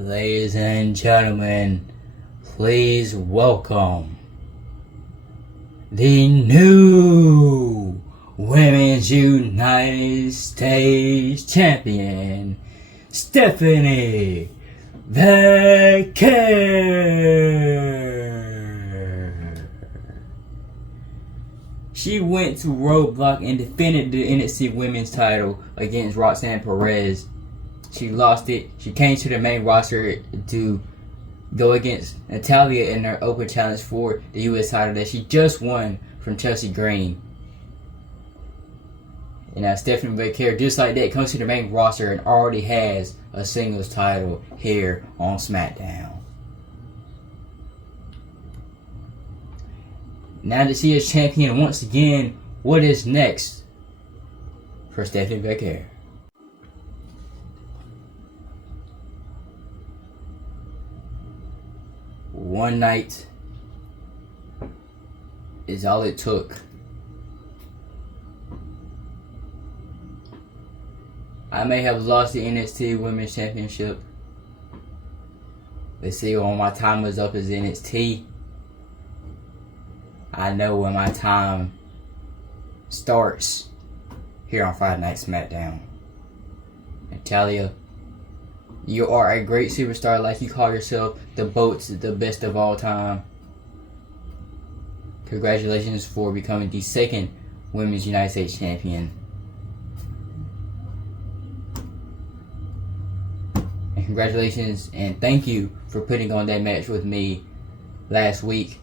Ladies and gentlemen, please welcome the new Women's United States Champion, Stephanie Becker. She went to Roadblock and defended the NXT Women's title against Roxanne Perez. She lost it. She came to the main roster to go against Natalya in her open challenge for the U.S. title that she just won from Chelsea Green. And now Stephanie Becker, just like that, comes to the main roster and already has a singles title here on SmackDown. Now that she is champion once again, what is next for Stephanie Becker? One night is all it took. I may have lost the NXT Women's Championship. Let's see, when my time was up as NXT, I know when my time starts here on Friday Night SmackDown. Natalya, you are a great superstar, like you call yourself, the best of all time. Congratulations for becoming the second Women's United States Champion. And congratulations and thank you for putting on that match with me last week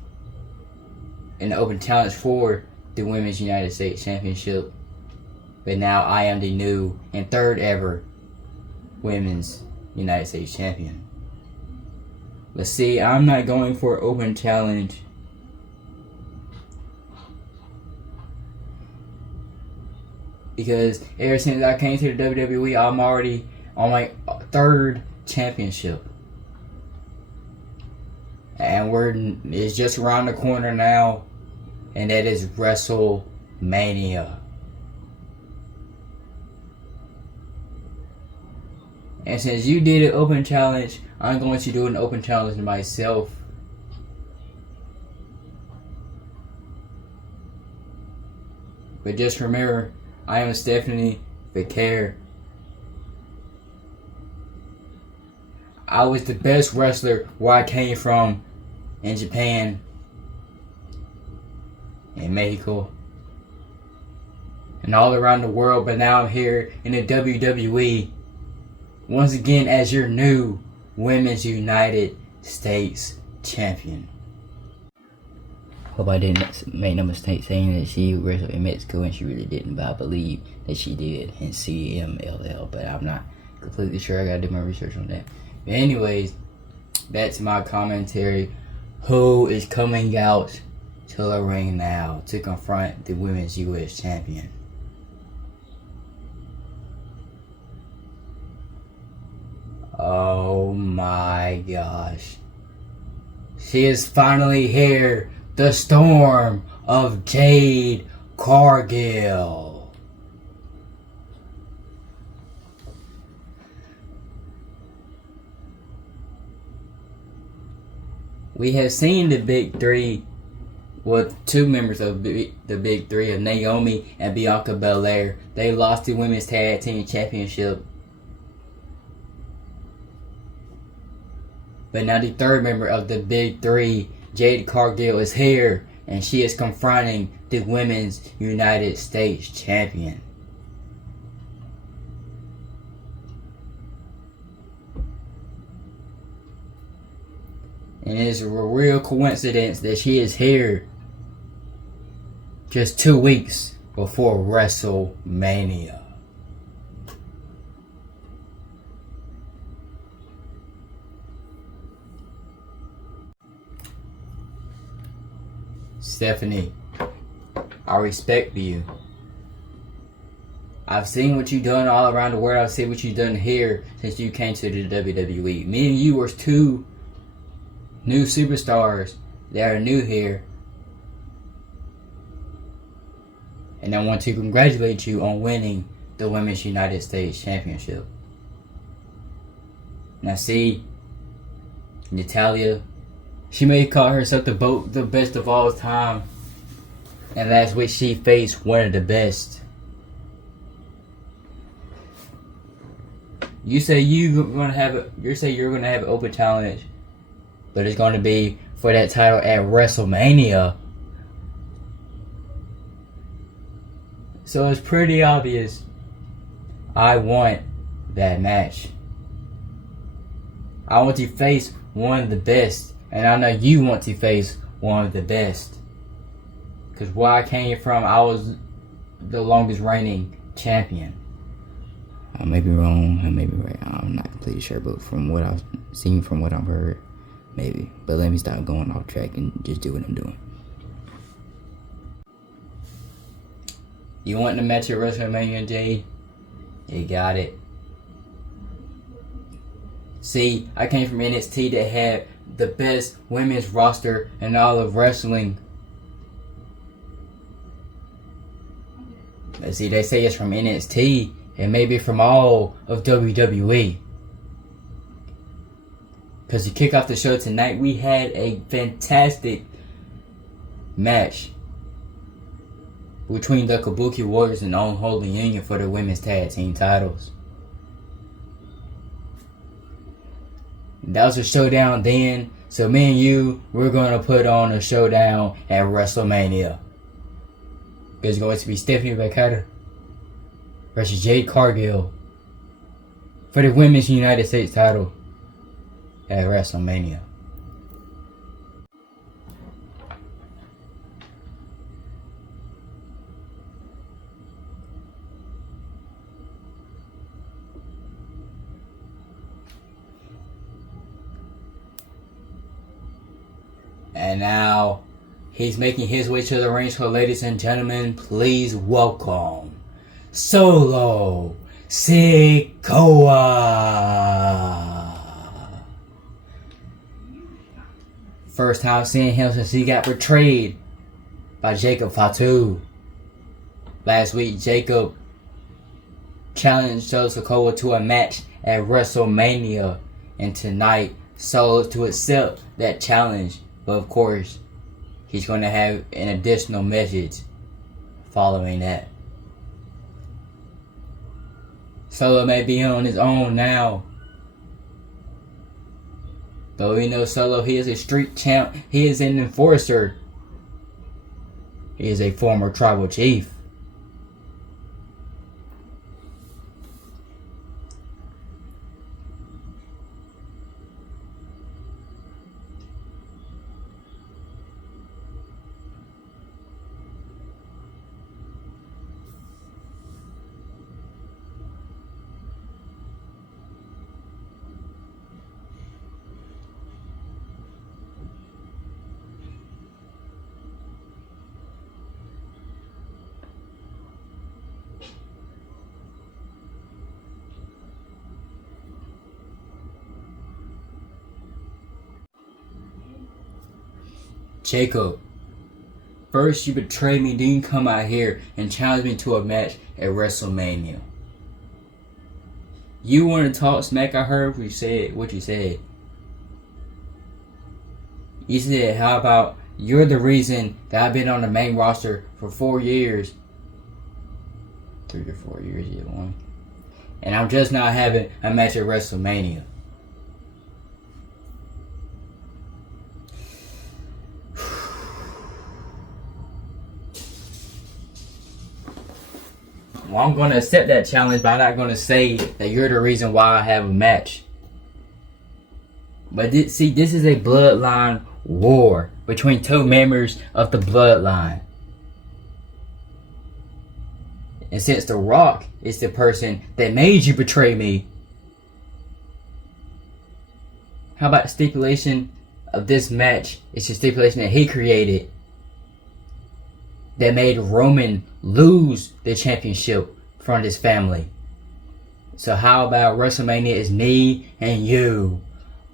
in the open challenge for the Women's United States Championship. But now I am the new and third ever Women's United States Champion. Let's see, I'm not going for open challenge because ever since I came to the WWE, I'm already on my third championship. And it's just around the corner now, and that is WrestleMania. And since you did an open challenge, I'm going to do an open challenge to myself. But just remember, I am Stephanie Becker. I was the best wrestler where I came from in Japan, in Mexico, and all around the world. But now I'm here in the WWE. Once again as your new Women's United States Champion. Hope I didn't make no mistake saying that she wrestled in Mexico, and she really didn't, but I believe that she did in CMLL, but I'm not completely sure. I gotta do my research on that. But anyways, back to my commentary. Who is coming out to the ring now to confront the Women's US Champion? Oh my gosh. She is finally here. The Storm of Jade Cargill. We have seen the big three, well, two members of the big three of Naomi and Bianca Belair. They lost the Women's Tag Team Championship. But now the third member of the big three, Jade Cargill, is here, and she is confronting the Women's United States Champion. And it's a real coincidence that she is here just 2 weeks before WrestleMania. Stephanie, I respect you. I've seen what you've done all around the world. I've seen what you've done here since you came to the WWE. Me and you were two new superstars that are new here. And I want to congratulate you on winning the Women's United States Championship. Now see, Natalia. She may call herself the best of all time. And last week she faced one of the best. You say you're gonna have an open challenge, but it's gonna be for that title at WrestleMania. So it's pretty obvious. I want that match. I want to face one of the best, and I know you want to face one of the best. Because where I came from, I was the longest reigning champion. I may be wrong, I may be right. I'm not completely sure, but from what I've seen, from what I've heard, maybe. But let me stop going off track and just do what I'm doing. You want the match at WrestleMania, Jade? You got it. See, I came from NXT that had the best women's roster in all of wrestling. Let's see, they say it's from NXT and maybe from all of WWE. Because to kick off the show tonight, we had a fantastic match between the Kabuki Warriors and Unholy Union for the women's tag team titles. That was a showdown then, so me and you, we're going to put on a showdown at WrestleMania. It's going to be Stephanie McIntyre versus Jade Cargill for the Women's United States title at WrestleMania. And now he's making his way to the ring. So ladies and gentlemen, please welcome Solo Sikoa. First time seeing him since he got betrayed by Jacob Fatu. Last week, Jacob challenged Solo Sikoa to a match at WrestleMania. And tonight, Solo to accept that challenge. But of course, he's going to have an additional message following that. Solo may be on his own now, but we know Solo, he is a street champ. He is an enforcer. He is a former tribal chief. Jacob, first you betrayed me, then you come out here and challenge me to a match at WrestleMania. You want to talk smack? I heard what you said. You said, how about you're the reason that I've been on the main roster for 4 years. 3 or 4 years, either one. And I'm just not having a match at WrestleMania. Well, I'm going to accept that challenge, but I'm not going to say that you're the reason why I have a match. But this is a bloodline war between two members of the bloodline. And since The Rock is the person that made you betray me, how about the stipulation of this match? It's a stipulation that he created that made Roman lose the championship from his family. So how about WrestleMania is me and you?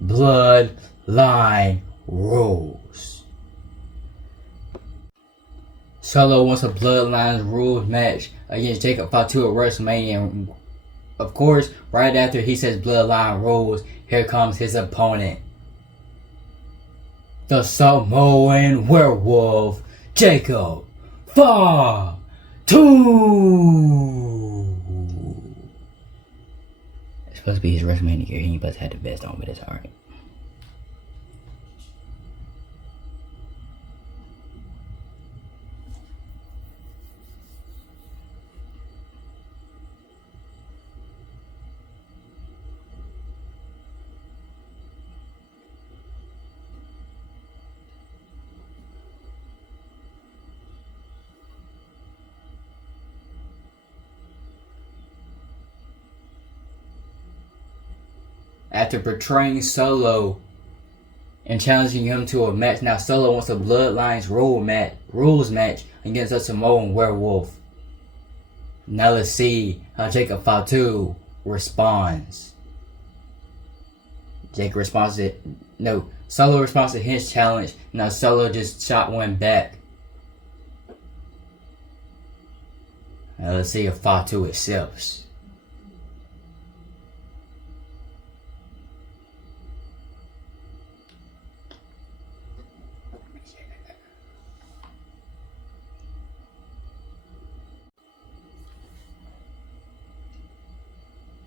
Bloodline rules. Solo wants a Bloodlines rules match against Jacob Fatu at WrestleMania. And of course, right after he says Bloodline rules, here comes his opponent, the Samoan Werewolf, Jacob Fatu. It's supposed to be his WrestleMania gear. He ain't supposed to have the vest on, but it's alright. After betraying Solo and challenging him to a match, now Solo wants a Bloodlines rules match against a Samoan Werewolf. Now let's see how Jacob Fatu responds. Solo responds to his challenge. Now Solo just shot one back. Now let's see if Fatu accepts.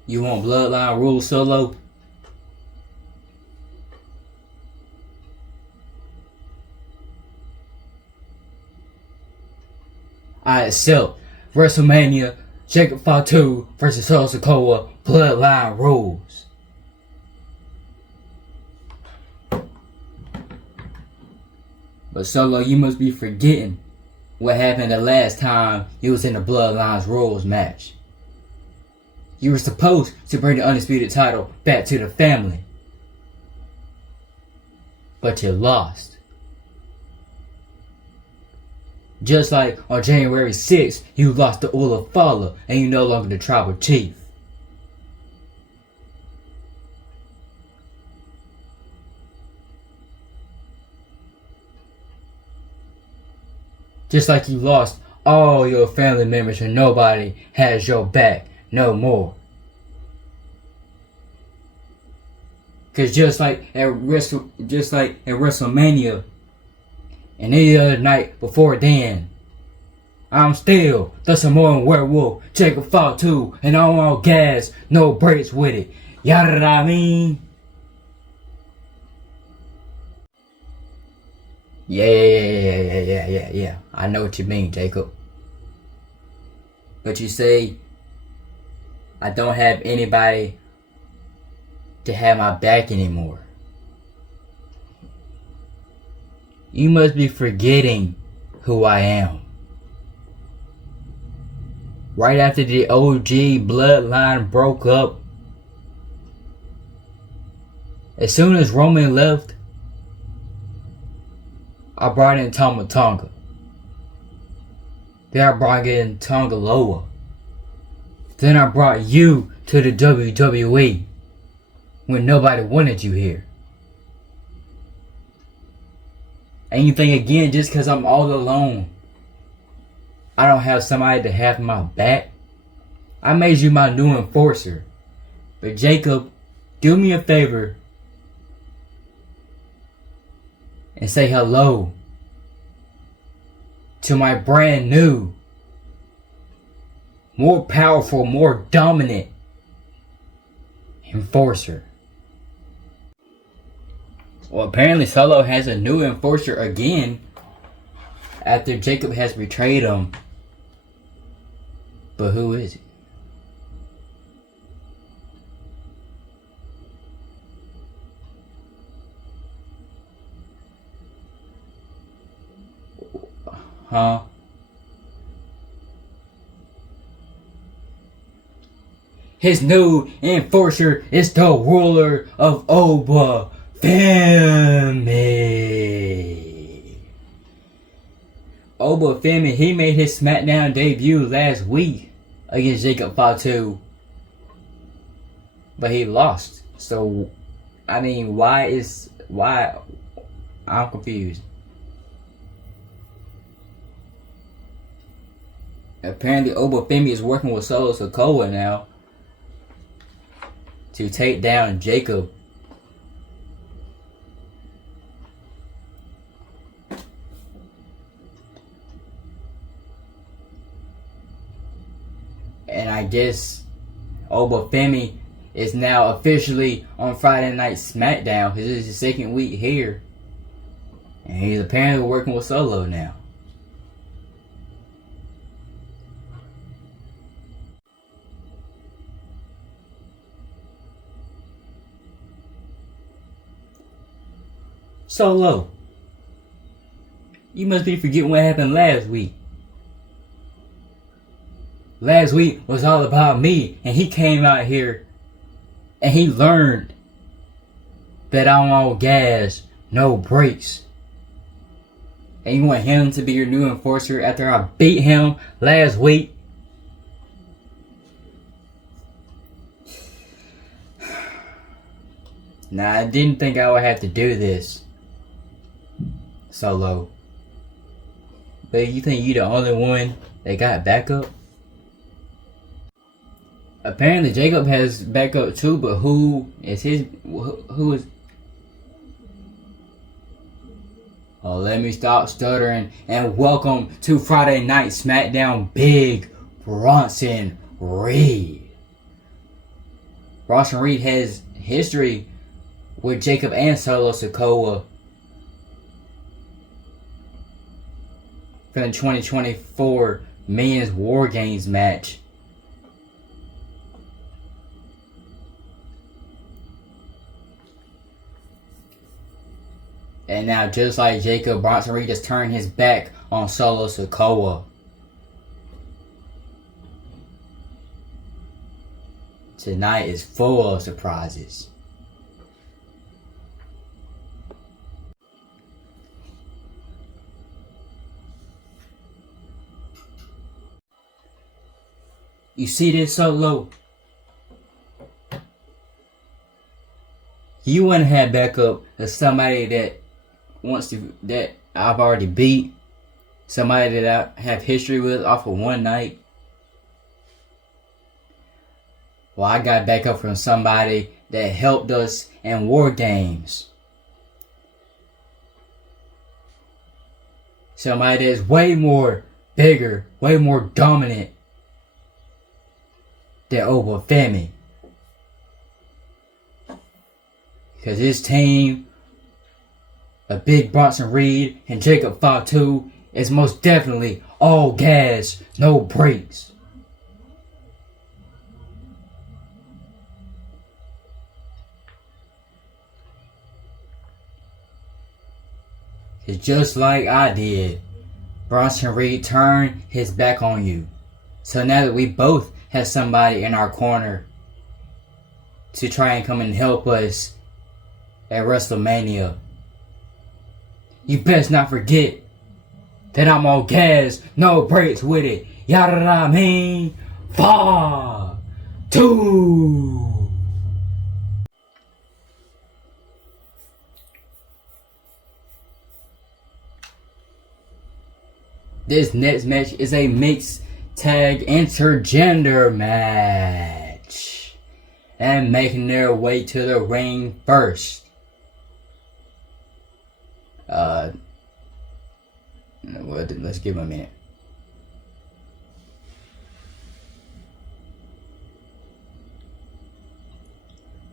You want Bloodline rules, Solo? I accept WrestleMania, Jacob Fatu versus Solo Sikoa, Bloodline rules. But Solo, you must be forgetting what happened the last time you was in the Bloodlines rules match. You were supposed to bring the Undisputed title back to the family. But you lost. Just like on January 6th, you lost to Ulafala and you're no longer the tribal chief. Just like you lost all your family members and nobody has your back no more. Cause just like at WrestleMania and any other night before then, I'm still the Samoan Werewolf, Jacob Fatu, and I'm all gas, no brakes with it. Yada what I mean? Yeah. I know what you mean, Jacob. But you say I don't have anybody to have my back anymore. You must be forgetting who I am. Right after the OG bloodline broke up, as soon as Roman left, I brought in Tama Tonga. Then I brought in Tonga Loa. Then I brought you to the WWE when nobody wanted you here. And you think again, just because I'm all alone, I don't have somebody to have my back? I made you my new enforcer. But Jacob, do me a favor and say hello to my brand new, more powerful, more dominant enforcer. Well, apparently Solo has a new enforcer again after Jacob has betrayed him. But who is it? Huh? His new enforcer is the ruler of Oba Femi. Oba Femi, he made his SmackDown debut last week against Jacob Fatu, but he lost. So, I mean, why? I'm confused. Apparently, Oba Femi is working with Solo Sikoa now to take down Jacob. And I guess Obafemi is now officially on Friday Night SmackDown because it's his second week here. And he's apparently working with Solo now. Solo, you must be forgetting what happened last week. Last week was all about me, and he came out here and he learned that I'm on gas, no brakes. And you want him to be your new enforcer after I beat him last week? Nah, I didn't think I would have to do this, Solo. But you think you the only one that got backup? Apparently Jacob has backup too, but who is? Oh, let me stop stuttering and welcome to Friday Night SmackDown Big Bronson Reed. Bronson Reed has history with Jacob and Solo Sikoa from the 2024 Men's War Games match. And now, just like Jacob, Bronson Reed just turned his back on Solo Sikoa. Tonight is full of surprises. You see this, Solo? You wouldn't have backup as somebody that I've already beat, somebody that I have history with off of one night. Well, I got backup from somebody that helped us in War Games. Somebody that's way more bigger, way more dominant than Obafemi. Because his team, a big Bronson Reed and Jacob Fatu, is most definitely all gas, no brakes. It's just like I did. Bronson Reed turned his back on you. So now that we both have somebody in our corner to try and come and help us at WrestleMania, you best not forget that I'm on gas, no brakes with it. Yada da mean. 5, 2. This next match is a mixed tag intergender match. And making their way to the ring first. Let's give him a minute.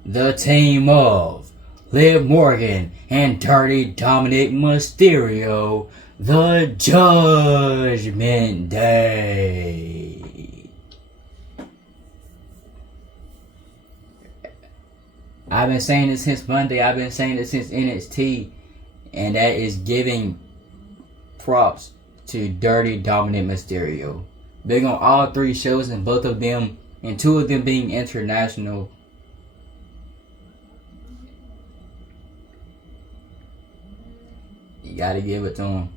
The team of Liv Morgan and Dirty Dominic Mysterio, the Judgment Day. I've been saying this since Monday. I've been saying this since NXT. And that is giving props to Dirty Dominic Mysterio. Big on all 3 shows, and both of them, and 2 of them being international. You gotta give it to him.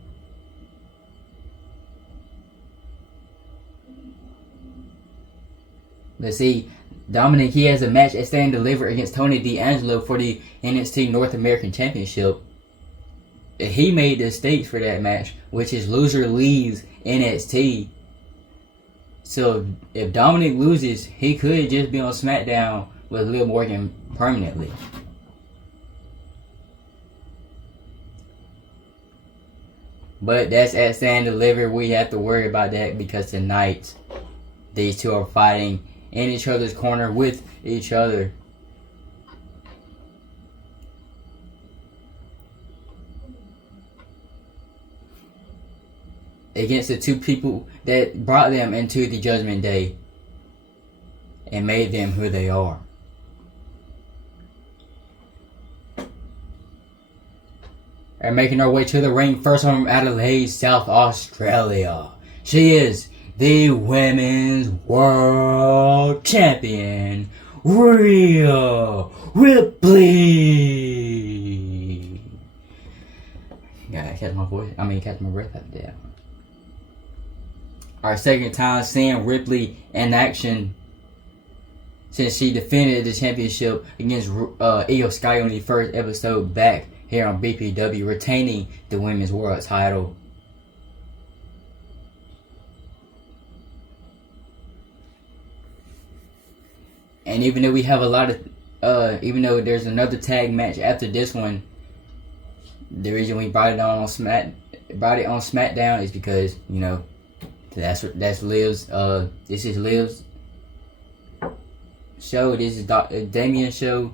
Let's see. Dominic, he has a match at Stand and Deliver against Tony D'Angelo for the NXT North American Championship. He made the stakes for that match, which is loser leaves NXT. So if Dominic loses, he could just be on SmackDown with Liv Morgan permanently. But that's at Stand and Deliver. We have to worry about that because tonight these two are fighting in each other's corner with each other. Against the two people that brought them into the Judgment Day and made them who they are. And making her way to the ring, first from Adelaide, South Australia. She is the Women's World Champion, Rhea Ripley. Gotta catch my voice. Catch my breath after that. Our second time seeing Ripley in action since she defended the championship against Io Sky on the first episode back here on BPW, retaining the Women's World title. And even though we have a lot of, even though there's another tag match after this one, the reason we brought it on SmackDown is because, you know, that's Liv's. This is Liv's show. This is Damien's show.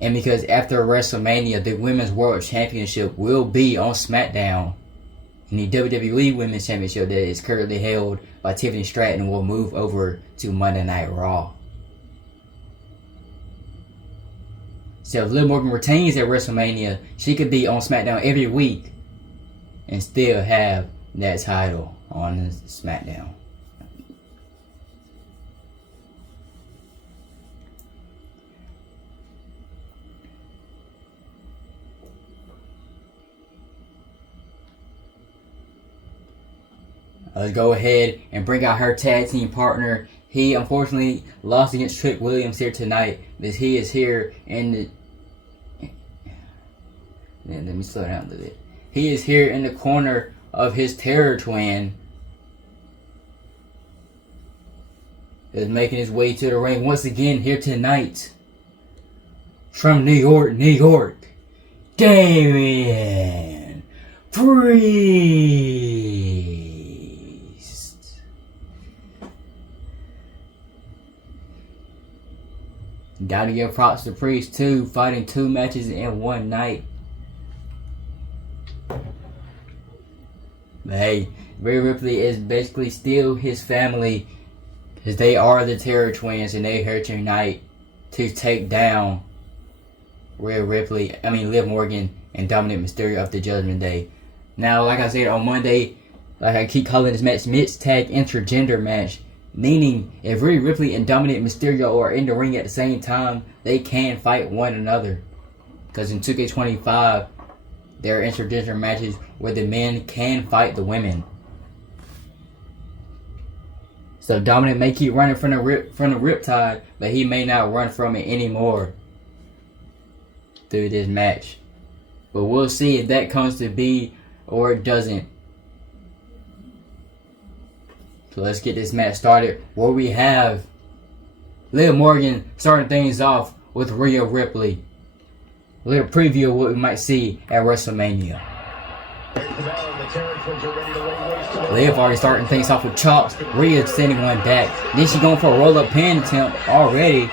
And because after WrestleMania, the Women's World Championship will be on SmackDown. And the WWE Women's Championship that is currently held by Tiffany Stratton will move over to Monday Night Raw. So if Liv Morgan retains at WrestleMania, she could be on SmackDown every week and still have that title on SmackDown. Let's go ahead and bring out her tag team partner. He unfortunately lost against Trick Williams here tonight, but he is here in the... Let me slow down a little bit. He is here in the corner of his Terror Twin. Is making his way to the ring once again here tonight. From New York, New York, Damian Priest. Gotta give props to Priest too, fighting 2 matches in one night. But hey, Rhea Ripley is basically still his family, because they are the Terror Twins, and they're here tonight to take down Liv Morgan and Dominic Mysterio of the Judgment Day. Now, like I said on Monday, like I keep calling this match mixed tag intergender match, meaning if Rhea Ripley and Dominic Mysterio are in the ring at the same time, they can fight one another. Because in 2K25, there are intergender matches where the men can fight the women. So Dominic may keep running from the Riptide, but he may not run from it anymore through this match. But we'll see if that comes to be or it doesn't. So let's get this match started, where we have Liv Morgan starting things off with Rhea Ripley. A little preview of what we might see at WrestleMania. Liv already starting things off with chops. Rhea sending one back. Then she going for a roll-up pin attempt already.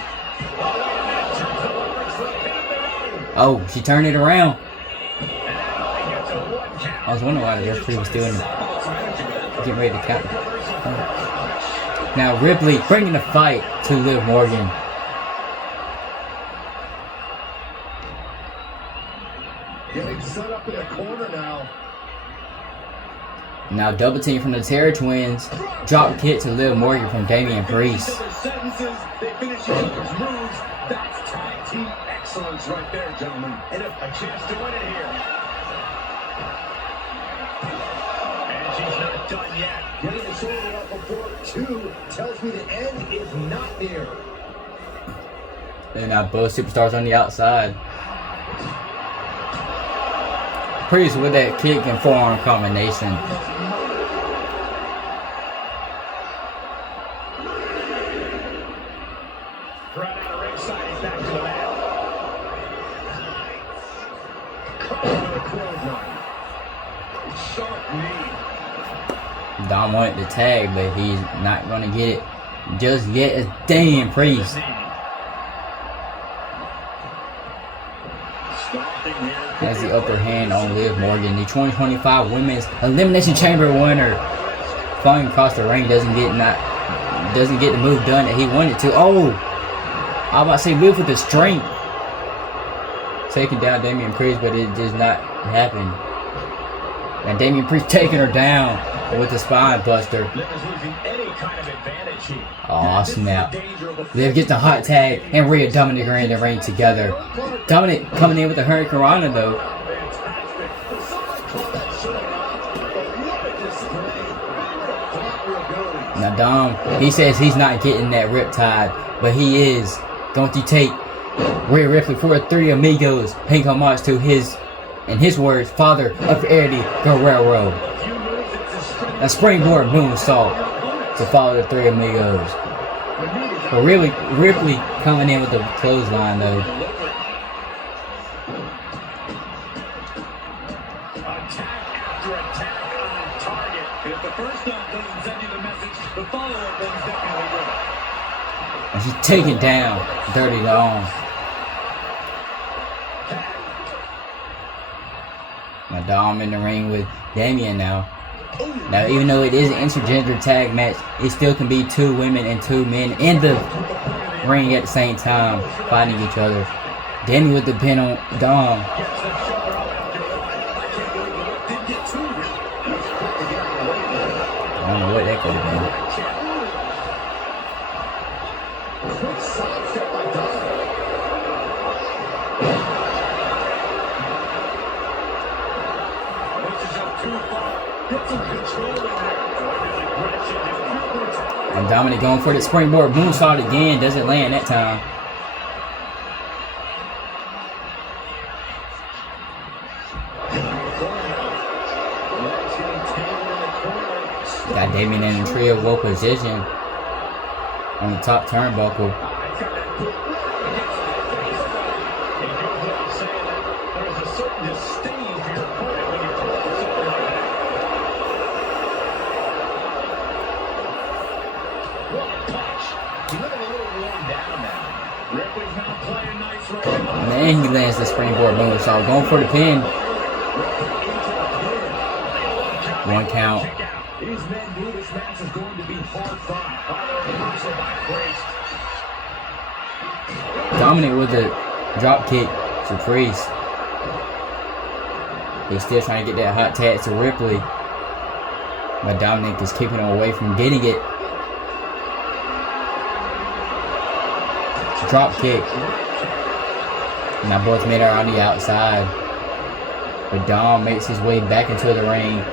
Oh, she turned it around. I was wondering why the referee was still getting ready to count. Now Ripley bringing the fight to Liv Morgan. Getting set up in the corner now. Now double team from the Terror Twins. Drop kick to Liv Morgan from Damian Priest. They finish each other's moves. That's tag team excellence right there, gentlemen. And a chance to win it here. And she's not done yet. Getting the shoulder up before 2 tells me the end is not near. And now both superstars on the outside. Priest with that kick and forearm combination. Right out of ringside, he's back to the mat. Caught with a clothesline. Sharp knee. Dom wanted the tag, but he's not going to get it just yet. It's Damian Priest. Has the upper hand on Liv Morgan, the 2025 Women's Elimination Chamber winner. Falling across the ring, doesn't get the move done that he wanted to. Oh, I was about to say Liv with the strength, taking down Damian Priest, but it does not happen. And Damian Priest taking her down with the spine buster. Oh snap! Liv gets the hot tag, and Rhea Dominic are in the ring together. Dominic coming in with the Hurricane Rana though. Now Dom, he says he's not getting that Riptide, but he is going to take Rhea Ripley for a Three Amigos pink homage to his, in his words, father of Eddie Guerrero. A springboard moonsault to follow the Three Amigos. But really, Ripley coming in with the clothesline though. Attack after attack on target. If the first one doesn't send you the message, the follow-up one's definitely will. And she's taking down Dirty Long. Now Dom in the ring with Damian now. Now, even though it is an intergender tag match, it still can be 2 women and 2 men in the ring at the same time, fighting each other. Damian with the pin on Dom. I don't know what that could have been. And Dominic going for the springboard moonsault again. Doesn't land that time. Got Damian in a trio low position on the top turnbuckle. And then he lands the springboard moonsault, going for the pin. 1 count. These men knew this match was going to be hard fought. Dominic with the drop kick to Priest. He's still trying to get that hot tag to Ripley. But Dominic is keeping him away from getting it. Drop kick. Now both men are on the outside. But Dom makes his way back into the ring.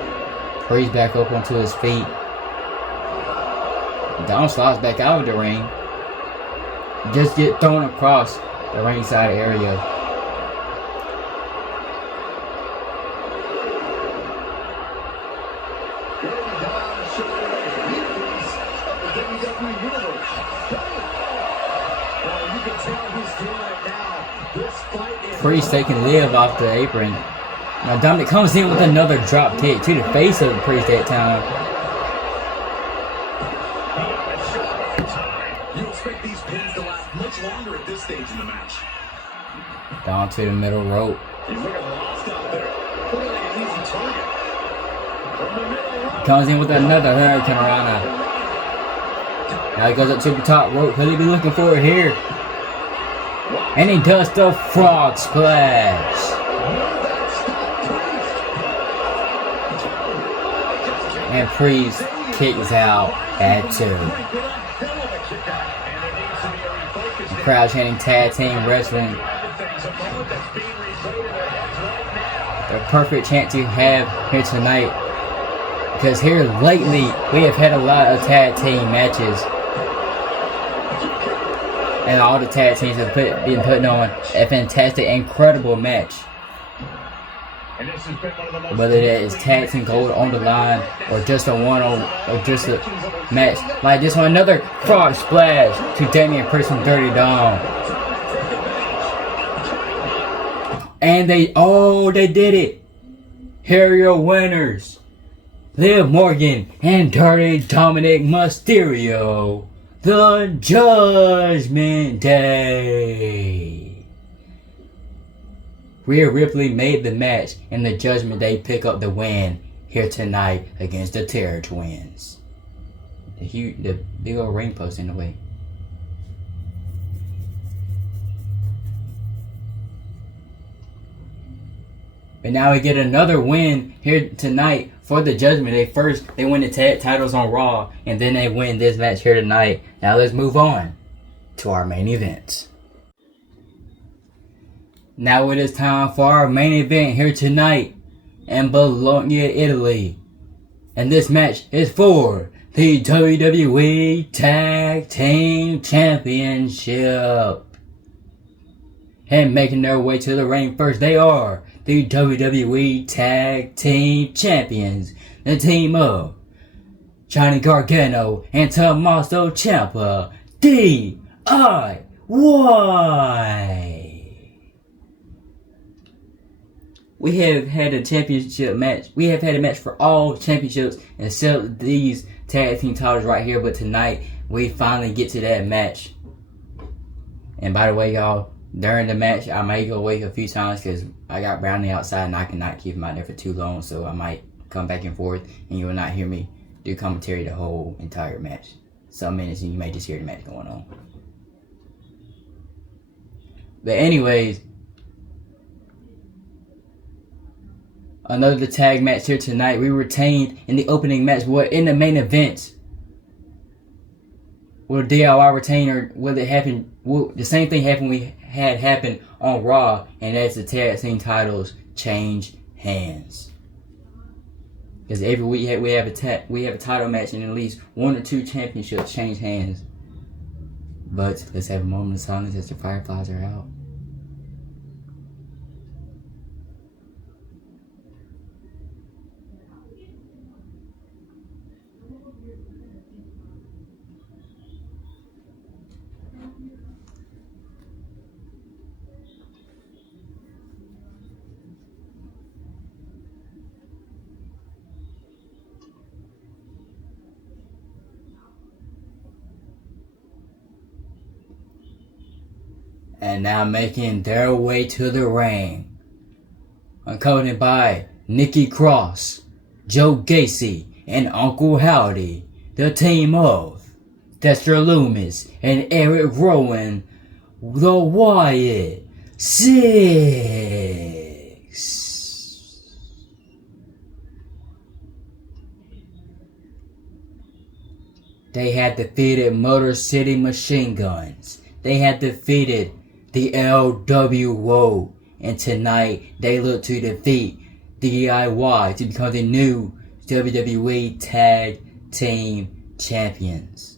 Priest back up onto his feet. Dom slides back out of the ring. Just get thrown across the ringside area. Priest taking Liv off the apron. Now Dominic comes in with another drop kick to the face of the Priest that time. You expect these pins to last much longer at this stage in the match. Down to the middle rope. He's looking lost out there. Looking like an easy target. From the middle rope. Comes in with another Hurricane Rana. Now he goes up to the top rope. Could he be looking for it here? And he does the frog splash. And Priest kicks out at 2. The crowd chanting tag team wrestling. The perfect chant to have here tonight. Because here lately, we have had a lot of tag team matches. And all the tag teams have been putting on a fantastic, incredible match. Whether that is tag team gold on the line, or just a one-on, or just a match like this one. Another frog splash to Damian Priest from Dirty Dom. And they did it. Here are your winners, Liv Morgan and Dirty Dominic Mysterio. The Judgment Day. Rhea Ripley made the match, and the Judgment Day pick up the win here tonight against the Terror Twins. The big old ring post in the way. But now we get another win here tonight for the Judgment Day. First, they win the tag titles on Raw, and then they win this match here tonight. Now let's move on to our main event. Now it is time for our main event here tonight in Bologna, Italy. And this match is for the WWE Tag Team Championship. And making their way to the ring first, they are the WWE Tag Team Champions. The team of Johnny Gargano and Tommaso Ciampa. DIY. We have had a championship match. We have had a match for all championships except these tag team titles right here. But tonight, we finally get to that match. And by the way, y'all, during the match, I might go away a few times because I got Brownie outside and I cannot keep him out there for too long. So I might come back and forth and you will not hear me do commentary the whole entire match. Some minutes and you may just hear the match going on. But anyways, another tag match here tonight. We retained in the opening match, but in the main event, will DIY retain or will it happen? Will the same thing happen we had happen on Raw, and that's the tag team titles change hands. Because every week we have a title match, and at least one or two championships change hands. But let's have a moment of silence as the Fireflies are out. And now making their way to the ring, accompanied by Nikki Cross, Joe Gacy, and Uncle Howdy, the team of Dexter Loomis and Eric Rowan, the Wyatt Six. They had defeated Motor City Machine Guns. They had defeated the LWO, and tonight they look to defeat DIY to become the new WWE Tag Team Champions.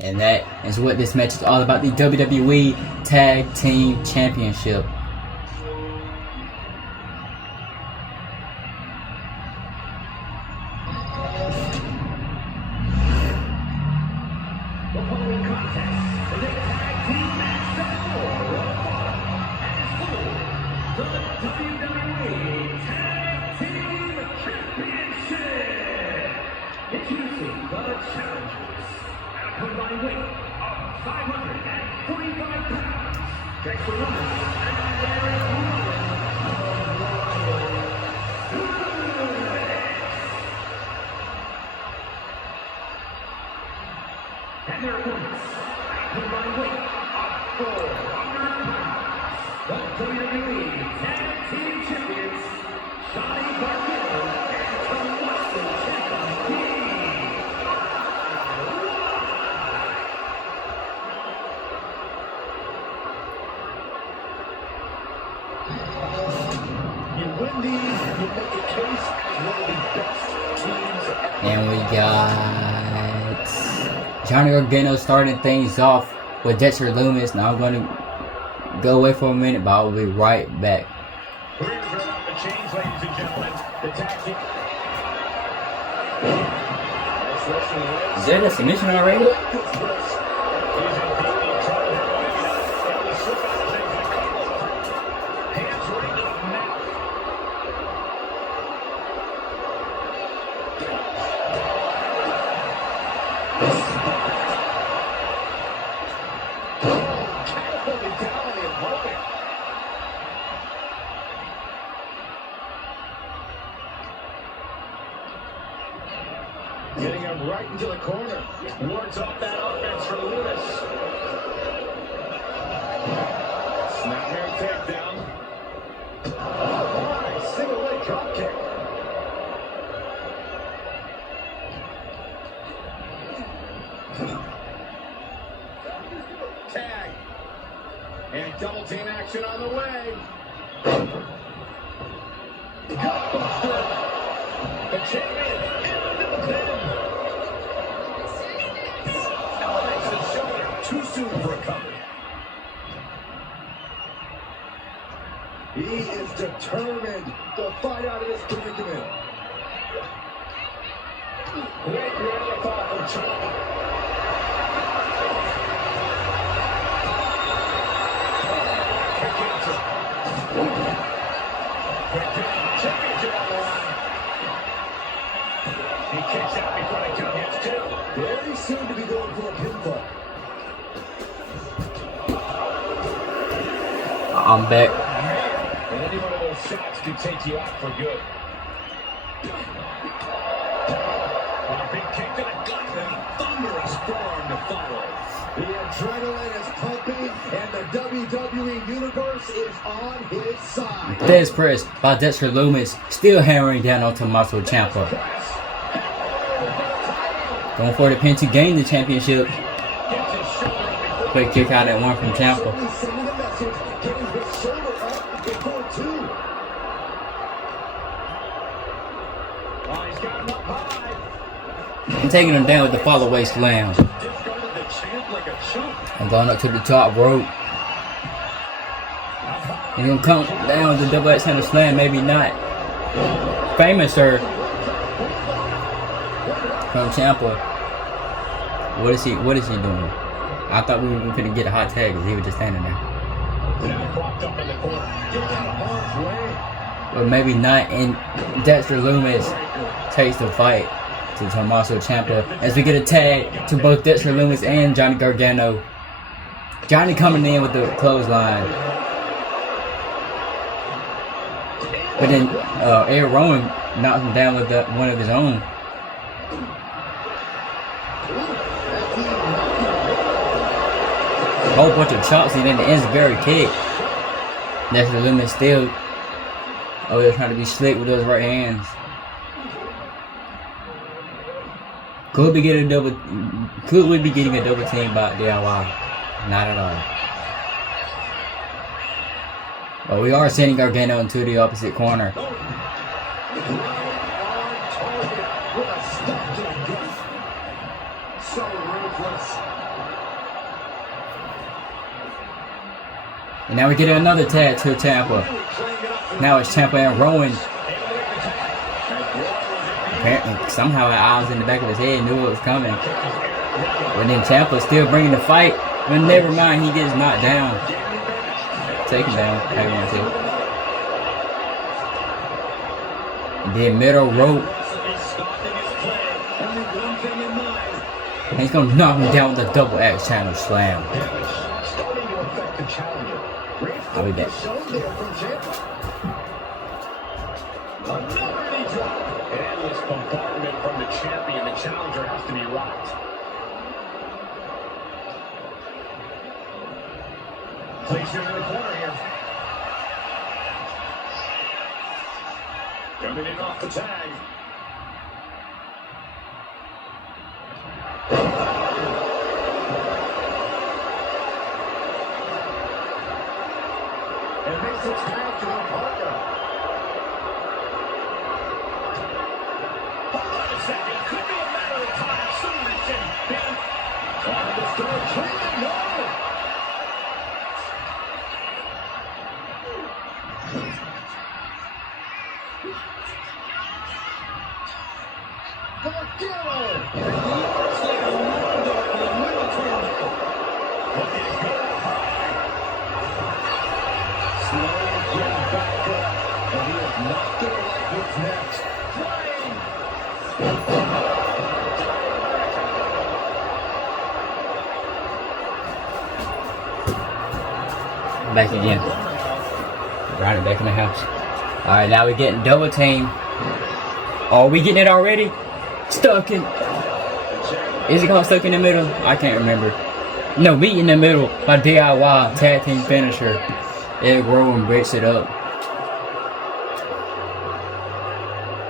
And that is what this match is all about, the WWE Tag Team Championship. The following contest is a tag team match set for the WWE Tag Team Championship. Introducing the challengers. Combined weight of 545 pounds. Dexter Loomis and Eric Rowan. And their opponents, combined weight of 400 pounds, the WWE Tag Team Champions, Johnny Gargano and Tommaso Ciampa. You win these, you make a case as one of the best teams. And we got Johnny Gargano starting things off with Dexter Lumis. Now I'm going to go away for a minute, but I'll be right back. Careers are about to change, ladies and gentlemen. The tactic. Is that a submission already? Getting him right into the corner. Wards off that offense for Lewis. Snapmare takedown. Nice single leg drop kick. Tag. And double team action on the way. Gutbuster. The champion. Too soon for a cover. He is determined to fight out of this predicament. Great thought from Ciampa. Championship on the line. He kicks out before the count hits two. Very soon to be going for a pinfall. I'm back. And any one of those shots could take you out for good. A big kick to the gut and a thunderous forearm to follow. The adrenaline is pumping and the WWE Universe is on his side. This press by Dexter Lumis, still hammering down on Tommaso Ciampa. Going for the pin to gain the championship. Quick kick out at one from Ciampa. I'm taking him down with the follow-away slam. I'm going up to the top rope. He's going to come down with the double X handle slam, maybe not. Famous, sir. From Ciampa. What is he doing? I thought we were going to get a hot tag because he was just standing there. But maybe not. And Dexter Lumis takes the fight to Tommaso Ciampa as we get a tag to both Dexter Lumis and Johnny Gargano. Johnny coming in with the clothesline. But then Eric Rowan knocks him down with one of his own. A whole bunch of chops and then the ends-berry kick. Dexter Lumis still they're trying to be slick with those right hands. Could we be getting a double team by DIY? Not at all. But we are sending Gargano into the opposite corner. And now we get another tag to Ciampa. Now it's Ciampa and Rowan. Apparently, somehow the eyes in the back of his head knew it was coming. But then Ciampa still bringing the fight. But never mind, he gets knocked down. Take him down. How you want to. And then middle rope. And he's going to knock him down with a double X channel slam. I'll be back. Another knee drop. Endless bombardment from the champion. The challenger has to be rocked. Place him in the corner here. Coming in off the tag. And makes its path to the partner. Hold on a second. Could be a matter of time. Submission. Trying to start treating. No. Back again. Right back in the house. Alright, now we're getting double team. Oh, we getting it already? Stuck in. Is it called stuck in the middle? I can't remember. No, meet in the middle by DIY tag team finisher. Eric Rowan breaks it up.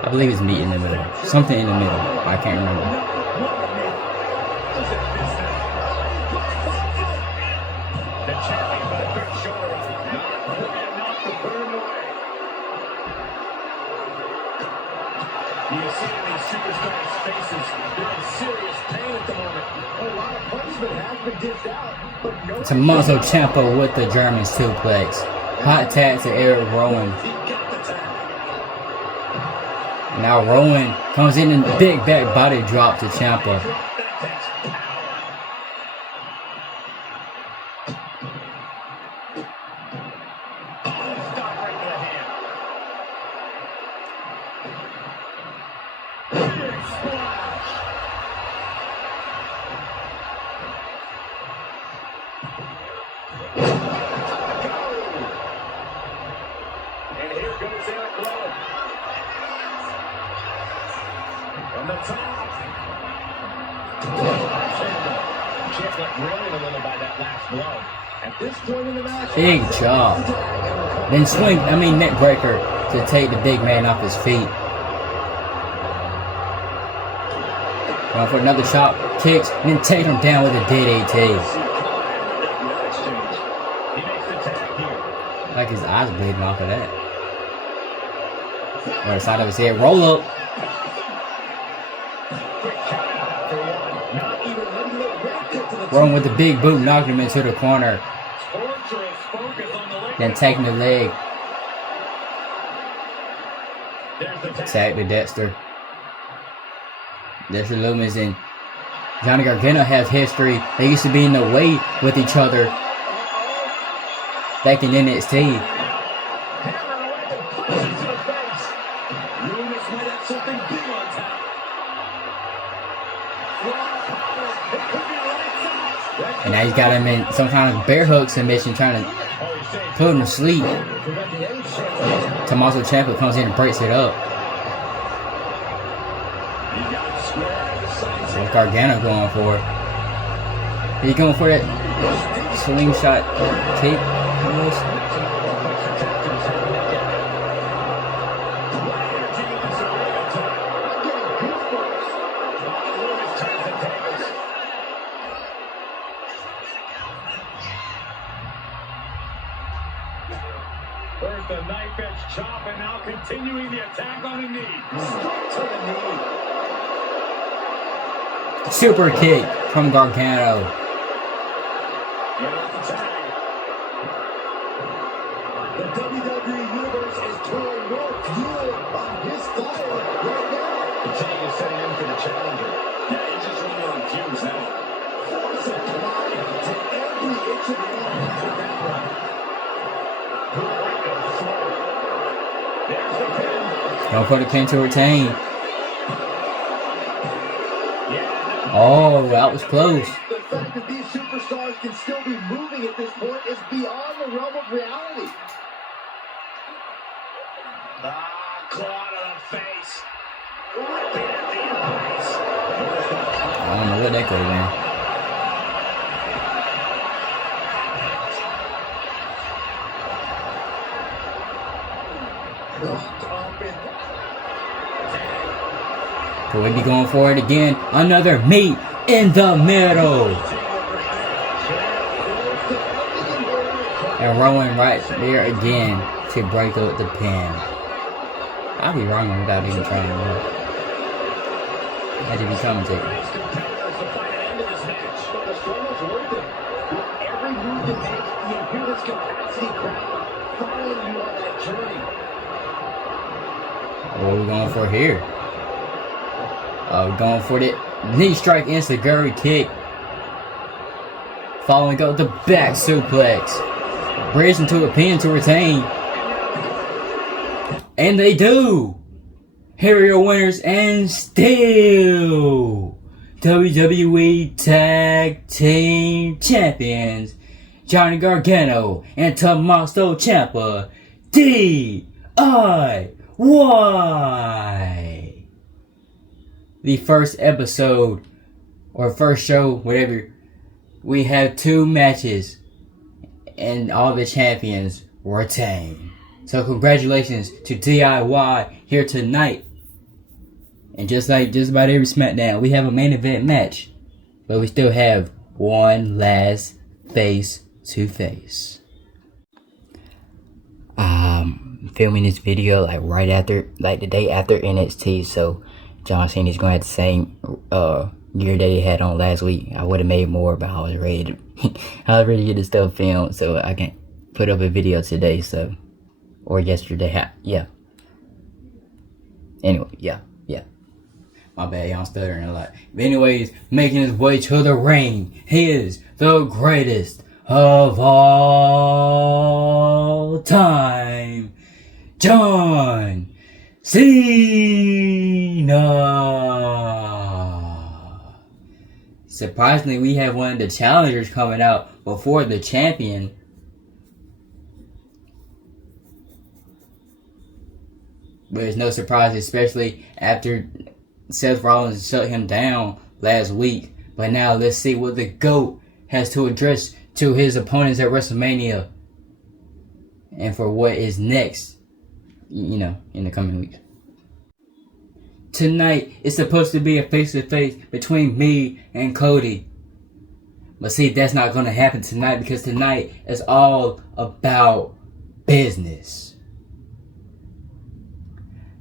I believe it's meet in the middle. Something in the middle. I can't remember. Tommaso Ciampa with the German suplex. Hot tag to Eric Rowan. Now Rowan comes in and big back body drop to Ciampa. Big job. Then neck breaker to take the big man off his feet. Going for another chop, kicks, then take him down with a DDT. Like his eyes bleeding off of that. Right side of his head, roll up. Rolling with the big boot, knocked him into the corner. Then taking the leg. Tag to Dexter. Dexter Lumis and Johnny Gargano have history. They used to be in the weight with each other back in NXT. And now he's got him in some kind of bear hug submission, trying to put him to sleep. Tommaso Ciampa comes in and breaks it up. What's Gargano going for? He's going for that slingshot kick almost. There's the knife edge chop, and now continuing the attack on the knee. Super kick from Gargano. The WWE Universe is pouring more fuel on his fire right now. The King is setting in for the challenger. Yeah, he's just running on fumes now. Force applied to every inch of the arm for that one. There's the pin. Don't put a pin to retain. Oh, that was close. The fact that these superstars can still be moving at this point is beyond the realm of reality. Claw to the face. Ripping at the eyes. I don't know what that could have been. Could we be going for it again? Another meet in the middle. And Rowan right there again to break up the pin. I'll be wrong without even trying to look. Had to be commentating. Every move you make, you hear this capacity crowd following you on that journey. What are we going for here? We're going for the knee strike enziguri kick. Following up the back suplex. Bridge into a pin to retain. And they do! Here are your winners and still WWE Tag Team Champions, Johnny Gargano and Tommaso Ciampa, DIY. The first episode, or first show, whatever, we have 2 matches, and all the champions retain. So congratulations to DIY here tonight. And just like just about every SmackDown, we have a main event match. But we still have one last face-to-face. Filming this video right after, the day after NXT. So John Cena's going to have the same gear that he had on last week. I would have made more, but I was ready to get the stuff filmed. So I can put up a video today, so. Or yesterday, yeah. Anyway, yeah. My bad, y'all, I'm stuttering a lot. But anyways, making his way to the ring, he is the greatest of all time, John Cena. Surprisingly, we have one of the challengers coming out before the champion. But it's no surprise, especially after Seth Rollins shut him down last week. But now let's see what the GOAT has to address to his opponents at WrestleMania. And for what is next, in the coming weeks. Tonight, it's supposed to be a face-to-face between me and Cody. But see, that's not going to happen tonight, because tonight is all about business.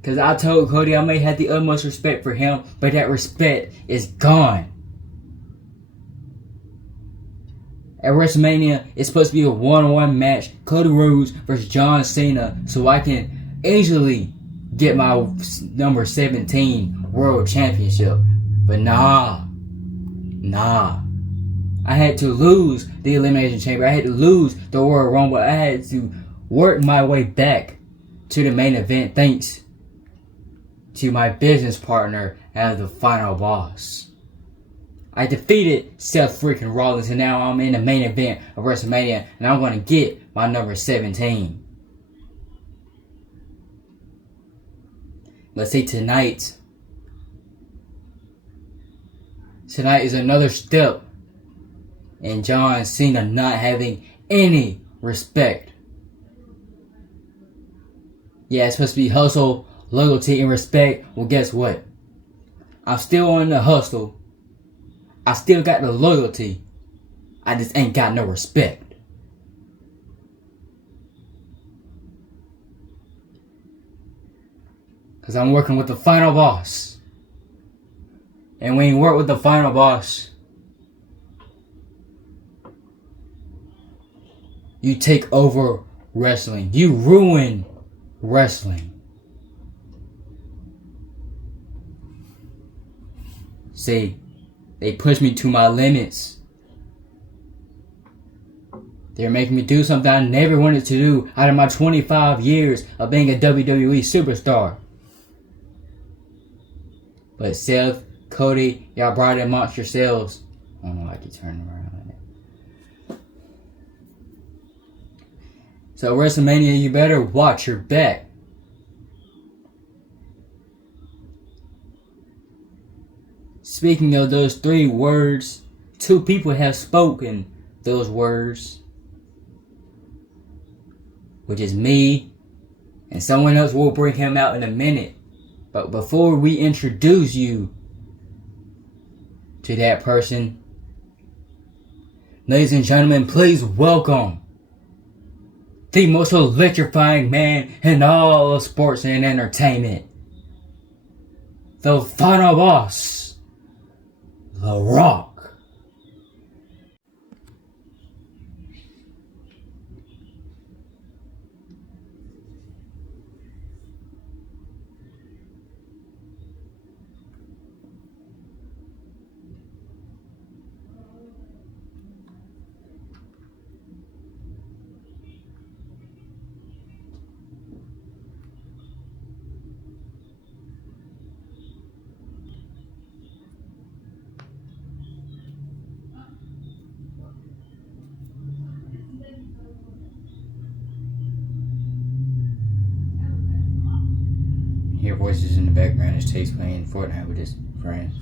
Because I told Cody I may have the utmost respect for him, but that respect is gone. At WrestleMania, it's supposed to be a one-on-one match. Cody Rhodes versus John Cena, so I can easily get my number 17 World Championship. But nah. I had to lose the Elimination Chamber. I had to lose the Royal Rumble. I had to work my way back to the main event thanks to my business partner as the final boss. I defeated Seth freaking Rollins, and now I'm in the main event of WrestleMania, and I'm going to get my number 17. But see, tonight is another step in John Cena not having any respect. Yeah, it's supposed to be hustle, loyalty, and respect. Well, guess what? I'm still on the hustle. I still got the loyalty. I just ain't got no respect. Because I'm working with the final boss. And when you work with the final boss, you take over wrestling. You ruin wrestling. See, they push me to my limits. They're making me do something I never wanted to do out of my 25 years of being a WWE superstar. But Seth, Cody, y'all brought in monster selves. I don't know why I keep turning around like that. So WrestleMania, you better watch your back. Speaking of those 3 words, 2 people have spoken those words, which is me, and someone else will bring him out in a minute. But before we introduce you to that person, ladies and gentlemen, please welcome the most electrifying man in all of sports and entertainment, the final boss, The Rock. Hear voices in the background as Tate's playing Fortnite with his friends.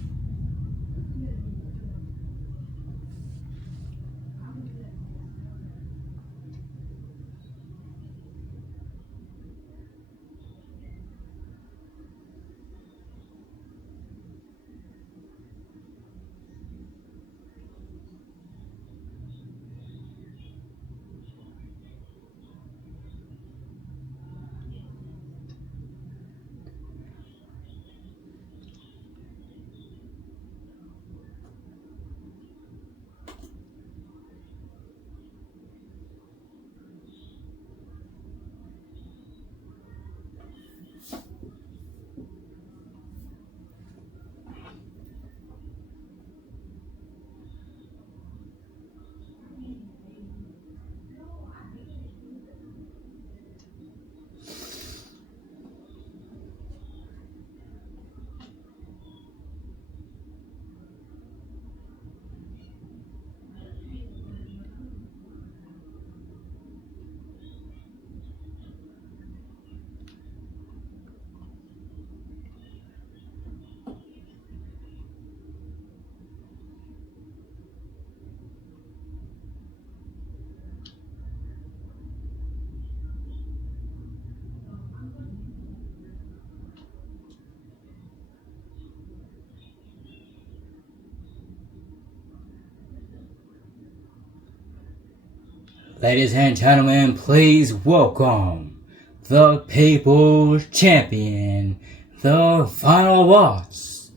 Ladies and gentlemen, please welcome the People's Champion, the final boss,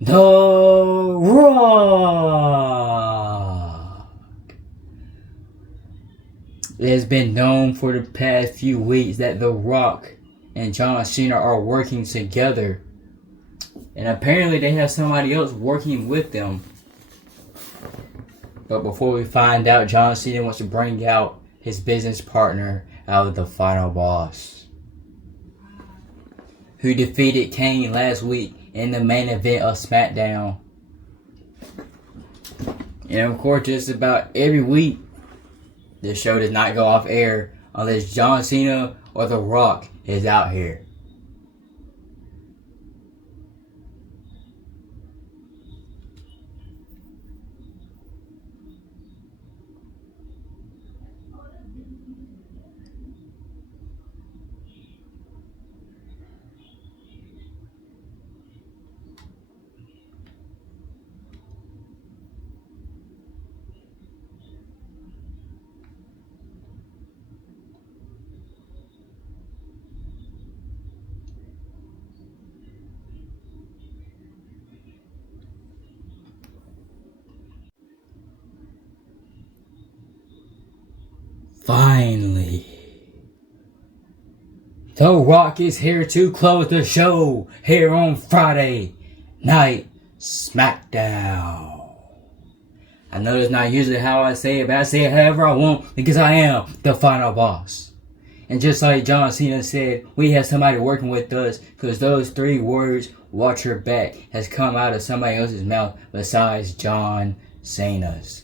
The Rock. It has been known for the past few weeks that The Rock and John Cena are working together. And apparently they have somebody else working with them. But before we find out, John Cena wants to bring out his business partner out of the final boss, who defeated Kane last week in the main event of SmackDown. And of course, just about every week, the show does not go off air unless John Cena or The Rock is out here. Finally, The Rock is here to close the show here on Friday Night SmackDown. I know that's not usually how I say it, but I say it however I want because I am the final boss. And just like John Cena said, we have somebody working with us because those 3 words, watch your back, has come out of somebody else's mouth besides John Cena's.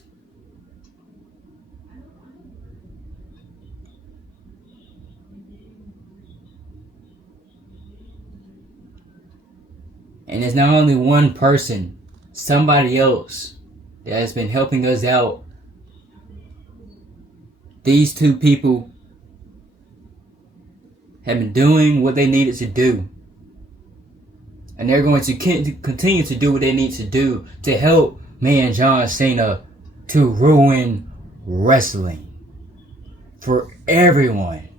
And it's not only one person, somebody else that has been helping us out. These 2 people have been doing what they needed to do. And they're going to continue to do what they need to do to help me and John Cena to ruin wrestling for everyone.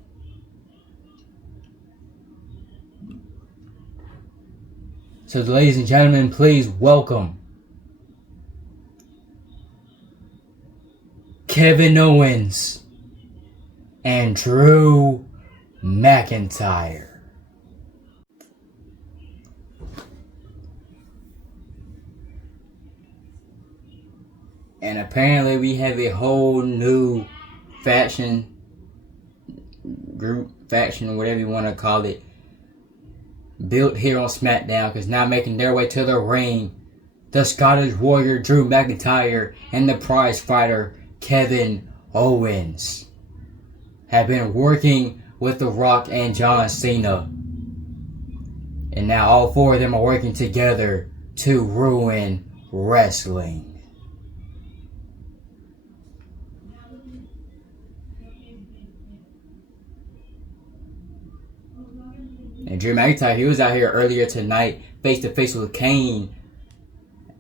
So ladies and gentlemen, please welcome Kevin Owens and Drew McIntyre. And apparently we have a whole new faction, whatever you want to call it, built here on SmackDown, because now making their way to the ring, the Scottish Warrior Drew McIntyre and the prize fighter Kevin Owens have been working with The Rock and John Cena. And now all four of them are working together to ruin wrestling. And Drew McIntyre, he was out here earlier tonight, face to face with Kane.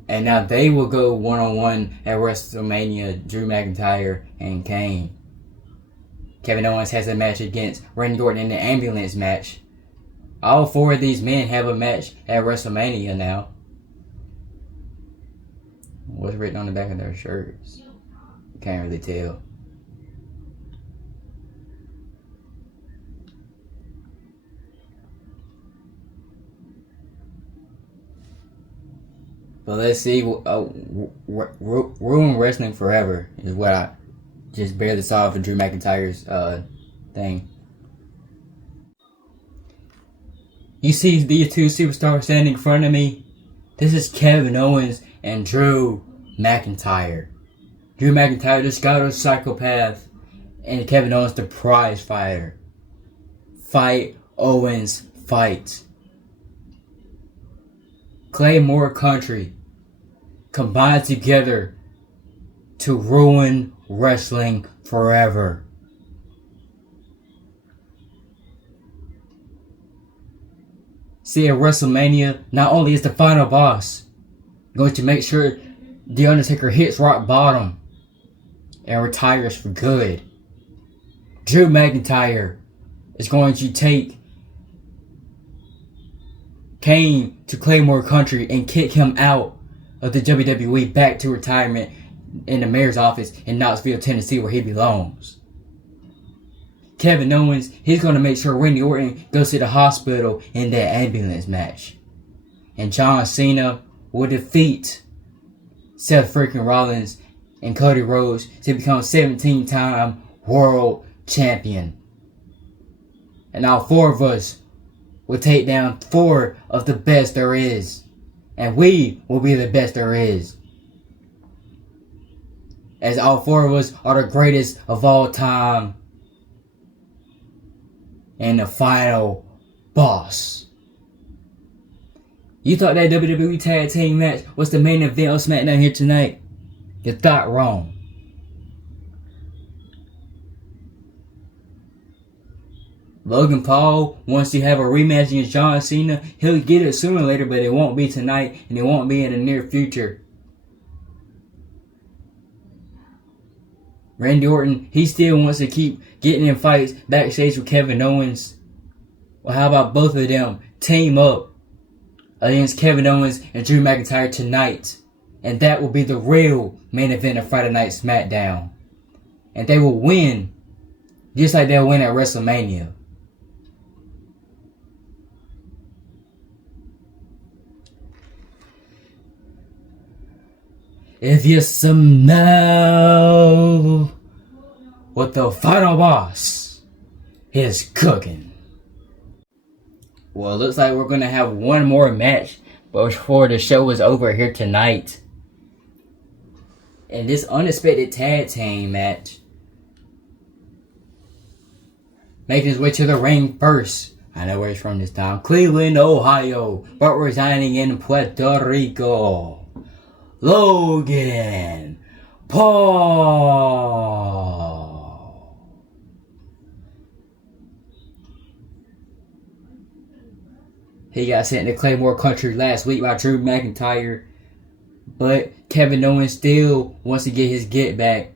And now they will go one-on-one at WrestleMania, Drew McIntyre and Kane. Kevin Owens has a match against Randy Orton in the ambulance match. All four of these men have a match at WrestleMania now. What's written on the back of their shirts? Can't really tell. But let's see. Ruin wrestling forever is what I just barely saw for Drew McIntyre's thing. You see these two superstars standing in front of me? This is Kevin Owens and Drew McIntyre. Drew McIntyre, the Scottish psychopath, and Kevin Owens, the prize fighter. Fight, Owens, fight. Claymore Country combined together to ruin wrestling forever. See, at WrestleMania, not only is the final boss going to make sure The Undertaker hits rock bottom and retires for good, Drew McIntyre is going to take Kane to Claymore Country and kick him out of the WWE back to retirement in the mayor's office in Knoxville, Tennessee, where he belongs. Kevin Owens, he's going to make sure Randy Orton goes to the hospital in that ambulance match. And John Cena will defeat Seth freaking Rollins and Cody Rhodes to become 17-time world champion. And all four of us will take down four of the best there is. And we will be the best there is. As all four of us are the greatest of all time. And the final boss. You thought that WWE Tag Team match was the main event of SmackDown here tonight? You thought wrong. Logan Paul wants to have a rematch against John Cena. He'll get it sooner or later, but it won't be tonight, and it won't be in the near future. Randy Orton, he still wants to keep getting in fights backstage with Kevin Owens. Well, how about both of them team up against Kevin Owens and Drew McIntyre tonight? And that will be the real main event of Friday Night SmackDown. And they will win, just like they'll win at WrestleMania. If you smell what the final boss is cooking. Well, it looks like we're going to have one more match before the show is over here tonight. And this unexpected tag team match, making his way to the ring first. I know where he's from this time. Cleveland, Ohio, but residing in Puerto Rico. Logan Paul. He got sent to Claymore Country last week by Drew McIntyre. But Kevin Owens still wants to get his get back.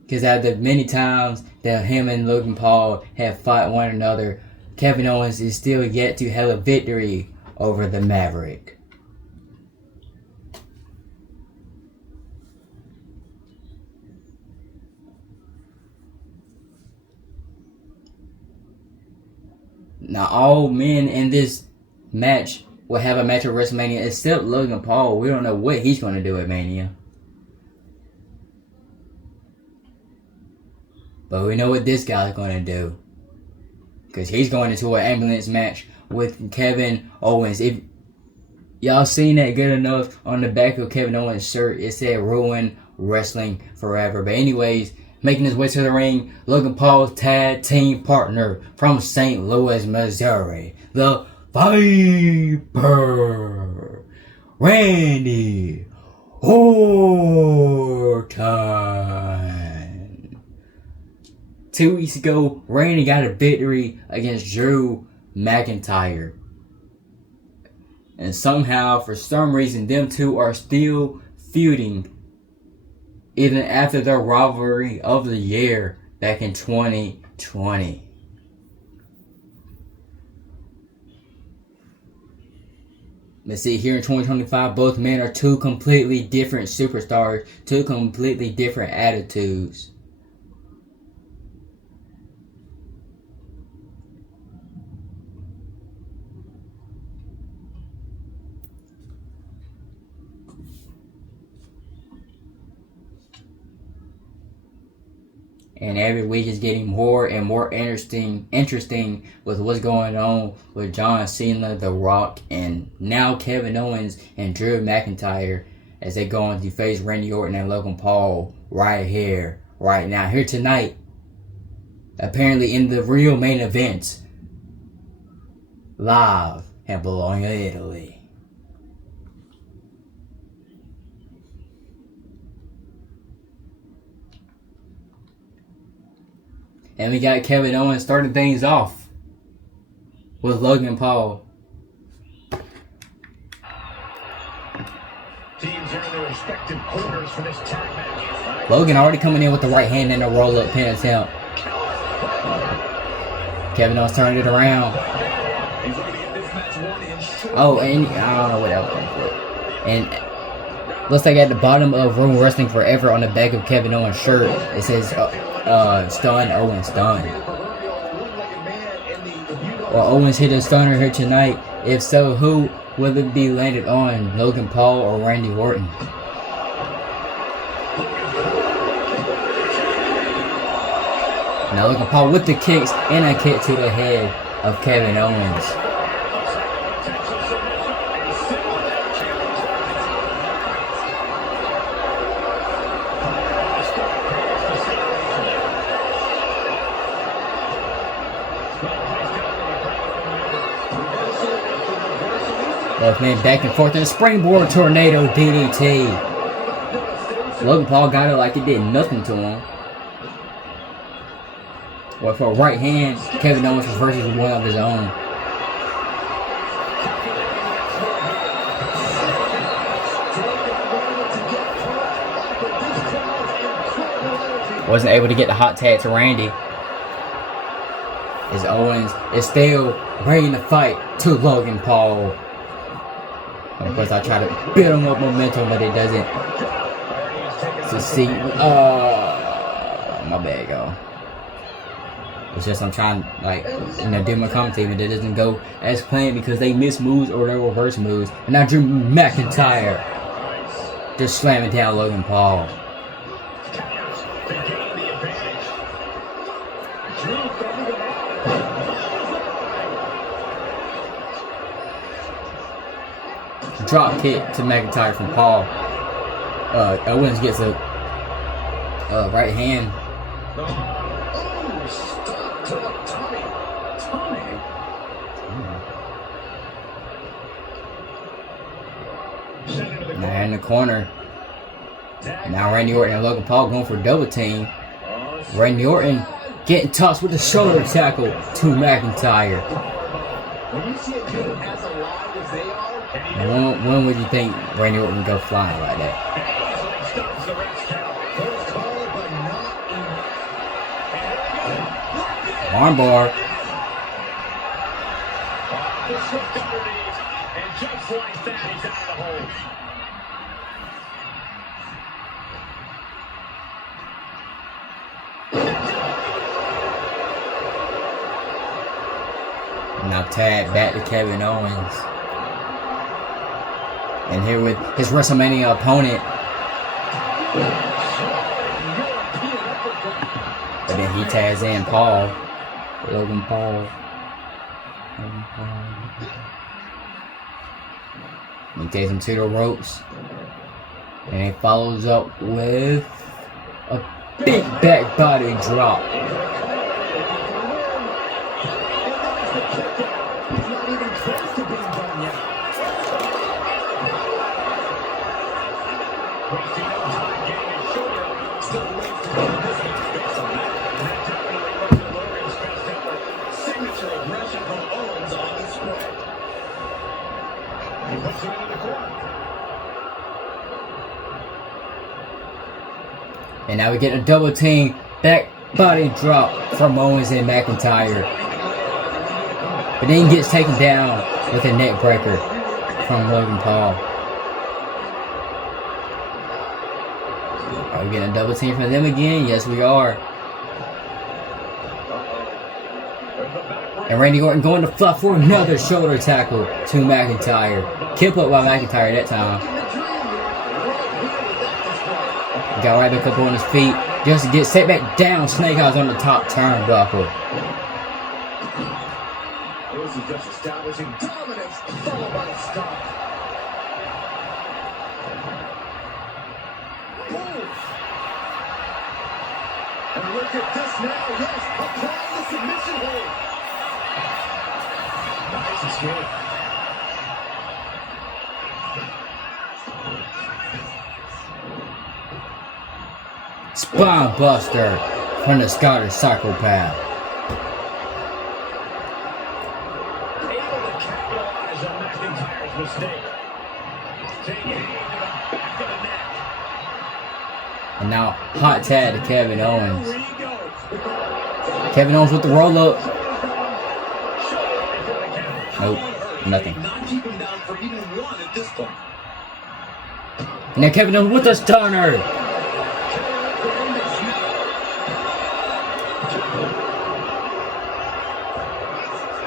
Because out of the many times that him and Logan Paul have fought one another, Kevin Owens is still yet to have a victory over the Maverick. Now, all men in this match will have a match at WrestleMania except Logan Paul. We don't know what he's going to do at Mania. But we know what this guy's going to do. Because he's going into an ambulance match with Kevin Owens. If y'all seen that good enough on the back of Kevin Owens' shirt, it said Ruin Wrestling Forever. But anyways, making his way to the ring, Logan Paul's tag team partner from St. Louis, Missouri, the Viper, Randy Orton. 2 weeks ago, Randy got a victory against Drew McIntyre. And somehow, for some reason, them two are still feuding even after their rivalry of the year back in 2020. Let's see, here in 2025, both men are two completely different superstars, two completely different attitudes. And every week is getting more and more interesting with what's going on with John Cena, The Rock, and now Kevin Owens and Drew McIntyre as they go on to face Randy Orton and Logan Paul right here, right now, here tonight. Apparently in the real main event, live in Bologna, Italy. And we got Kevin Owens starting things off with Logan Paul. Teams are in their respective corners for this tag match. Logan already coming in with the right hand and a roll-up pin attempt. Kevin Owens turned it around. Oh, and I don't know what else. And looks like at the bottom of Room Wrestling Forever on the back of Kevin Owens' shirt, it says stun, Owens, stun. Well, Owens hit a stunner here tonight. If so, who will it be landed on? Logan Paul or Randy Orton? Now Logan Paul with the kicks and a kick to the head of Kevin Owens. Both men back and forth in a springboard tornado DDT. Logan Paul got it like it did nothing to him. Well, for a right hand, Kevin Owens reverses one of his own. Wasn't able to get the hot tag to Randy. As Owens is still bringing the fight to Logan Paul. Of course, I try to build him up momentum, but it doesn't succeed. My bad, y'all. It's just I'm trying, do my commentary, but it doesn't go as planned because they miss moves or they reverse moves. And now Drew McIntyre just slamming down Logan Paul. Drop kick to McIntyre from Paul. Owens gets a right hand. Now in the corner. Now Randy Orton and Logan Paul going for a double team. Randy Orton getting tossed with a shoulder tackle to McIntyre. When you see a dude as alive as they are, when would you think Randy Orton would go flying like that? stops the rest count. Close call, but not enough. Armbar. The swift underneath, and just like that, he's out of the hole. Now tag back to Kevin Owens. And here with his WrestleMania opponent. But then he tags in Logan Paul. He takes him to the ropes. And he follows up with a big back body drop. And now we get a double team back body drop from Owens and McIntyre. But then he gets taken down with a neck breaker from Logan Paul. Are we getting a double team from them again? Yes, we are. And Randy Orton going to fluff for another shoulder tackle to McIntyre. Kept up by McIntyre that time. Got right back up on his feet just to get set back down. Snake Eyes on the top turnbuckle. This is just establishing dominance, followed by a stop. Boom. And look at this now, yes, applying the submission hold. Nice escape. Spine buster from the Scottish Psychopath. Able to capitalize on McIntyre's mistake. Taking aim to the back of the neck. And now hot tag to Kevin Owens. Kevin Owens with the roll up. Nope, nothing. Not keep him down for even one at this point. And now Kevin Owens with the stunner.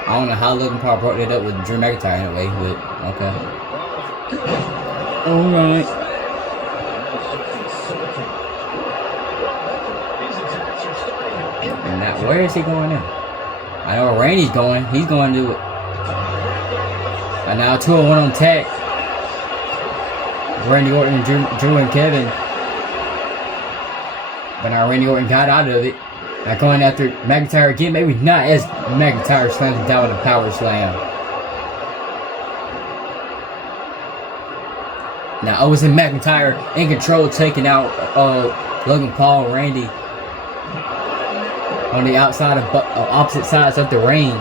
I don't know how Logan Paul brought it up with Drew McIntyre anyway, but okay. Alright. And now, where is he going now? I know where Randy's going. He's going to do it. And now 2-on-1 on tag. Randy Orton and Drew and Kevin. But now Randy Orton got out of it. Now going after McIntyre again, maybe not, as McIntyre slams him down with a power slam. Now Owens and McIntyre in control, taking out Logan Paul and Randy on the outside of opposite sides of the ring.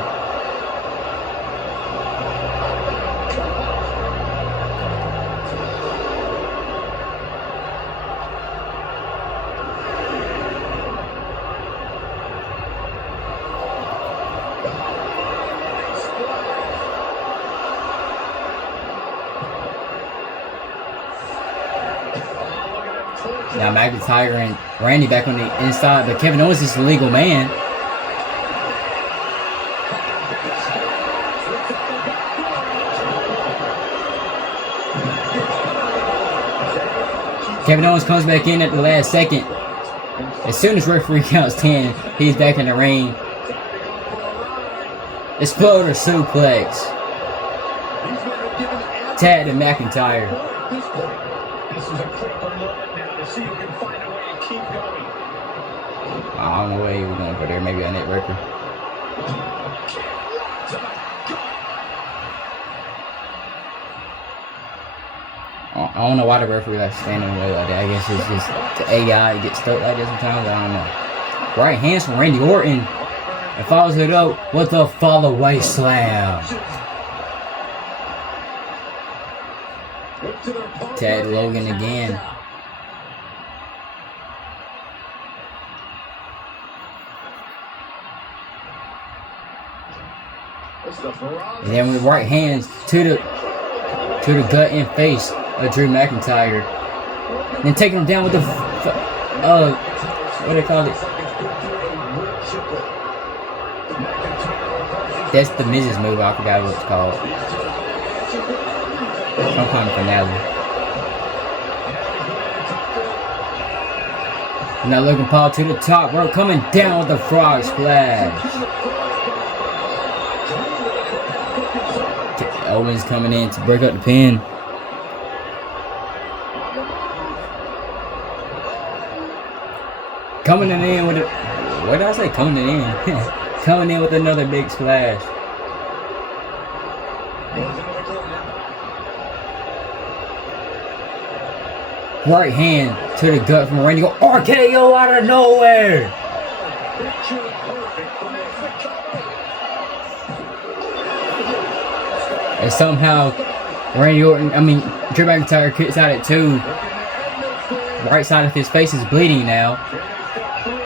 Now McIntyre and Randy back on the inside, but Kevin Owens is the legal man. Kevin Owens comes back in at the last second. As soon as referee counts 10, he's back in the ring. Exploder suplex. Tag to McIntyre. This is a critical moment now to see who can find a way to keep going. I don't know where he was going for there. Maybe a net record. I don't know why the referee like standing away like that. I guess it's just the AI gets stuck like this sometimes. I don't know. Right hands from Randy Orton. And follows it up with a fall away slam. Tag Logan again. And then with right hands to the gut and face of Drew McIntyre. And then taking him down with the what do they call it? That's the Miz's move. I forgot what it's called. Some kind of finale. Now Logan Paul to the top rope, coming down with the frog splash. Owens coming in to break up the pin. Coming in with a, what did I say? Coming in. Coming in with another big splash. Right hand to the gut from Randy. Go RKO out of nowhere. And somehow Drew McIntyre kicks out at 2. Right side of his face is bleeding now.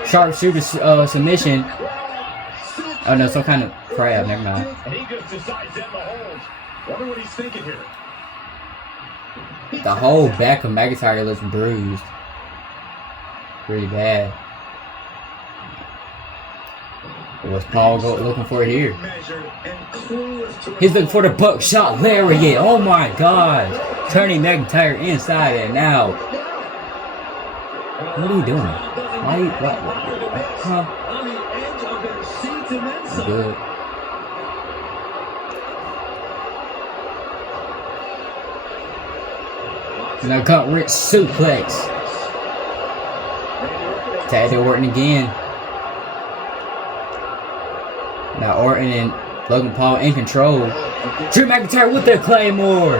Sharpshooter submission. Oh no, some kind of crab. Never mind. And he just decides to end the hold. Wonder what he's thinking here. The whole back of McIntyre looks bruised. Pretty bad. What's Paul looking for here? He's looking for the buckshot lariat. Oh my God. Turning McIntyre inside and out. What are you doing? Huh? Good. Now got rich suplex. Tag to Orton again. Now Orton and Logan Paul in control. Drew McIntyre with the Claymore.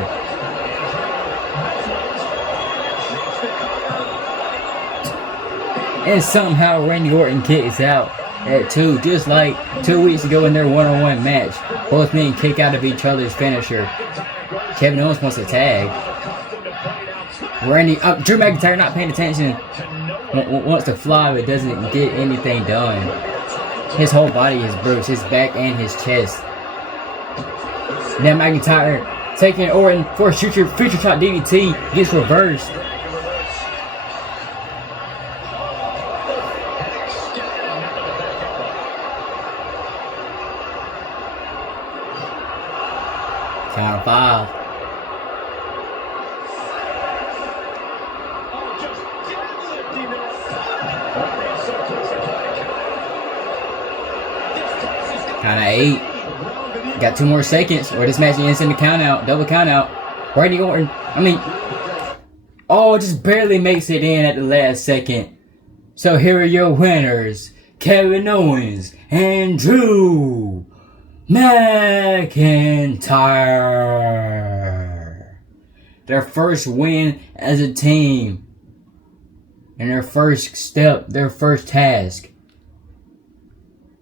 And somehow Randy Orton kicks out at 2, just like 2 weeks ago in their one-on-one match. Both men kick out of each other's finisher. Kevin Owens wants to tag. Drew McIntyre not paying attention. Wants to fly but doesn't get anything done. His whole body is bruised, his back and his chest. Now McIntyre taking Orton for a future shot DDT gets reversed. Count of 5. Count of 8. Got 2 more seconds, or this match ends in the count out, double count out. Randy Orton, just barely makes it in at the last second. So here are your winners, Kevin Owens and Drew McIntyre. Their first win as a team. And their first step, their first task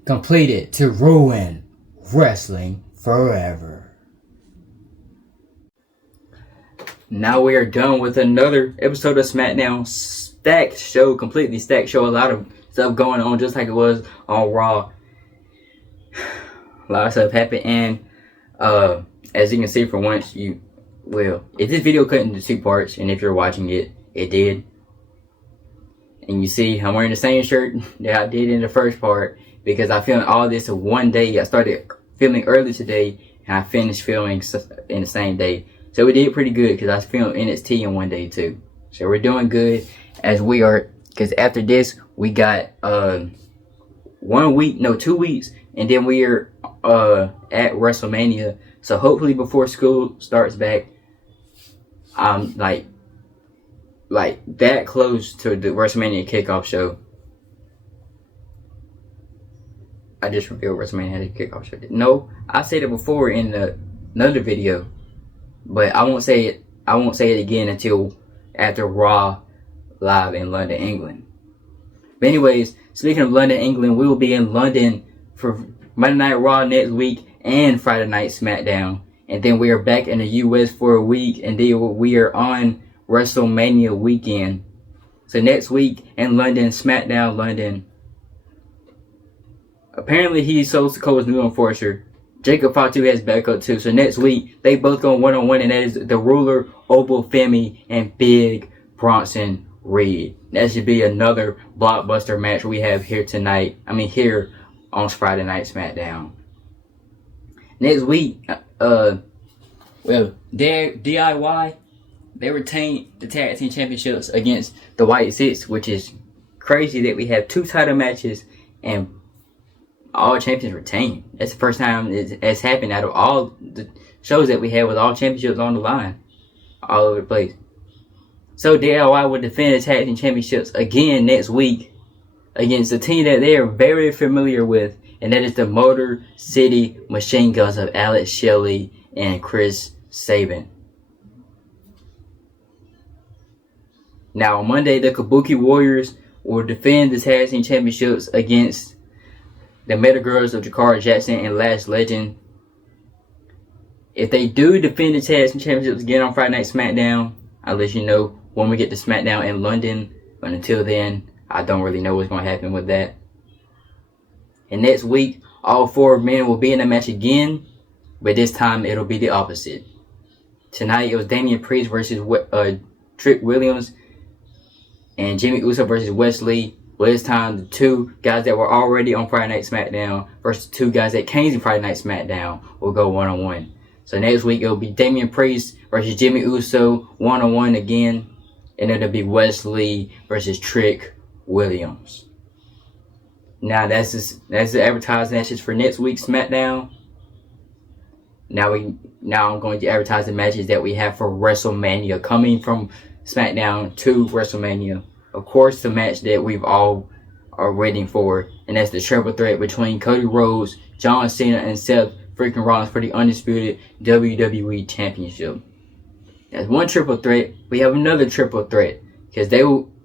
completed to ruin wrestling forever. Now we are done with another episode of SmackDown. Stacked show, completely stacked show. A lot of stuff going on just like it was on Raw. A lot of stuff happened, and as you can see, for once, if this video cut into 2 parts, and if you're watching it, it did. And you see, I'm wearing the same shirt that I did in the first part, because I filmed all this in one day. I started filming early today, and I finished filming in the same day. So we did pretty good, because I filmed NXT in one day too. So we're doing good, as we are, because after this, we got 2 weeks, and then we are at WrestleMania. So hopefully before school starts back, I'm like that close to the WrestleMania kickoff show. I just revealed WrestleMania had a kickoff show. No, I said it before in another video, but I won't say it again until after Raw live in London, England. But anyways, speaking of London, England, we will be in London for Monday Night Raw next week and Friday Night SmackDown. And then we are back in the U.S. for a week, and then we are on WrestleMania weekend. So next week in London, SmackDown London. Apparently he's Soul Sikoa's new enforcer. Jacob Fatu has backup too. So next week, they both go one-on-one, and that is the Ruler, Opal Femi, and Big Bronson Reed. That should be another blockbuster match we have here tonight. Here on Friday Night SmackDown. Next week, DIY, they retain the tag team championships against the White Six, which is crazy that we have 2 title matches and all champions retain. That's the first time it's happened out of all the shows that we had with all championships on the line, all over the place. So DIY will defend the tag team championships again next week against a team that they are very familiar with, and that is the Motor City Machine Guns of Alex Shelley and Chris Sabin. Now on Monday, the Kabuki Warriors will defend the tag team championships against the Meta Girls of Jakara Jackson and Lash Legend. If they do defend the tag team championships again on Friday Night SmackDown, I'll let you know when we get to SmackDown in London. But until then, I don't really know what's going to happen with that. And next week, all 4 men will be in a match again, but this time it'll be the opposite. Tonight it was Damian Priest versus Trick Williams and Jimmy Uso versus Wesley. Well, this time the 2 guys that were already on Friday Night SmackDown versus 2 guys that came to Friday Night SmackDown will go one-on-one. So next week it'll be Damian Priest versus Jimmy Uso one-on-one again, and it'll be Wesley versus Trick Williams. Now that's the advertised matches for next week's SmackDown. Now I'm going to advertise the matches that we have for WrestleMania, coming from SmackDown to WrestleMania. Of course, the match that we've all are waiting for, and that's the triple threat between Cody Rhodes, John Cena, and Seth freaking Rollins for the undisputed WWE Championship. That's one triple threat. We have another triple threat because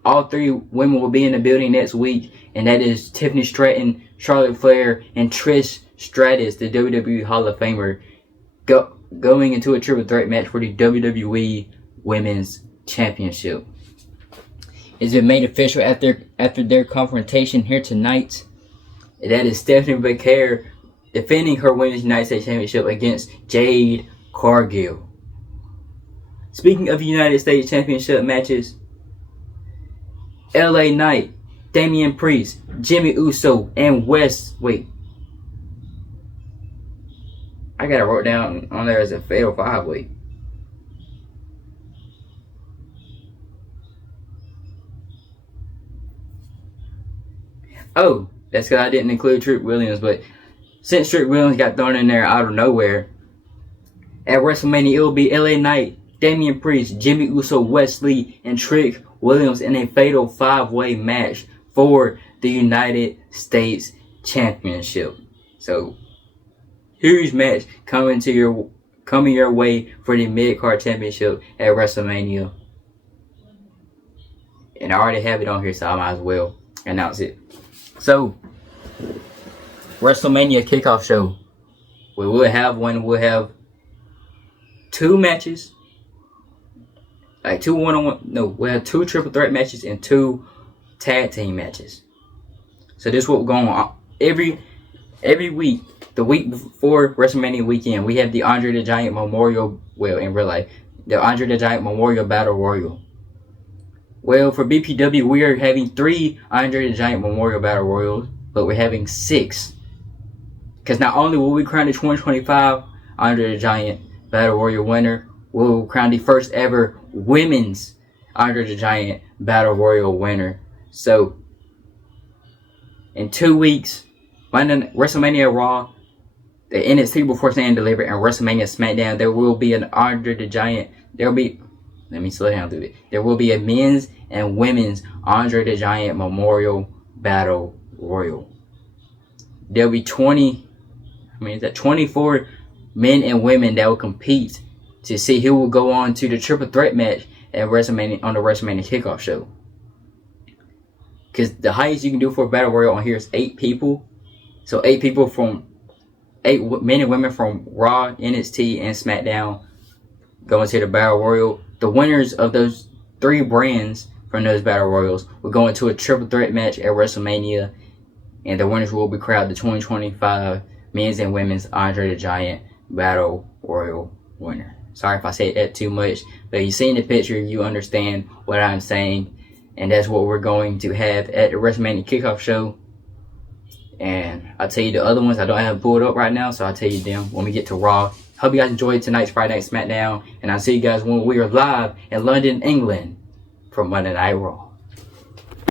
all 3 women will be in the building next week, and that is Tiffany Stratton, Charlotte Flair, and Trish Stratus, the WWE Hall of Famer, going into a triple threat match for the WWE Women's Championship. It's been made official after their confrontation here tonight. That is Stephanie Becker defending her Women's United States Championship against Jade Cargill. Speaking of United States Championship matches, LA Knight, Damian Priest, Jimmy Uso, and I got it wrote down on there as a fatal 5-way. Oh, that's because I didn't include Trick Williams, but since Trick Williams got thrown in there out of nowhere, at WrestleMania it will be LA Knight, Damian Priest, Jimmy Uso, Wesley, and Trick Williams in a fatal 5-way match for the United States Championship. So, huge match coming your way for the Mid-Card Championship at WrestleMania. And I already have it on here, so I might as well announce it. So, WrestleMania kickoff show. We will have one. We'll have 2 matches. Like 2 one-on-one. No, we'll have 2 triple threat matches and 2 tag team matches. So this is what we're going on every week. The week before WrestleMania weekend, we have the Andre the Giant Memorial. Well, in real life, the Andre the Giant Memorial Battle Royal. Well, for BPW, we are having 3 Andre the Giant Memorial Battle Royals, but we're having 6. Because not only will we crown the 2025 Andre the Giant Battle Royal winner, we'll crown the first ever women's Andre the Giant Battle Royal winner. So, in 2 weeks, WrestleMania Raw, the NXT Before Stand Delivered, and WrestleMania SmackDown, there will be an Andre the Giant. Let me slow down through it. There will be a men's and women's Andre the Giant Memorial Battle Royal. There'll be 24 men and women that will compete to see who will go on to the triple threat match at WrestleMania on the WrestleMania kickoff show. Because the highest you can do for a battle royal on here is 8 people. So 8 men and women from Raw, NXT, and SmackDown go into the Battle Royal. The winners of those 3 brands from those Battle Royals will go into a triple threat match at WrestleMania, and the winners will be crowned the 2025 Men's and Women's Andre the Giant Battle Royal winner. Sorry if I said that too much, but if you see in the picture, you understand what I'm saying, and that's what we're going to have at the WrestleMania Kickoff Show. And I'll tell you the other ones. I don't have it pulled up right now, so I'll tell you them when we get to Raw. Hope you guys enjoyed tonight's Friday Night SmackDown, and I'll see you guys when we are live in London, England for Monday Night Raw.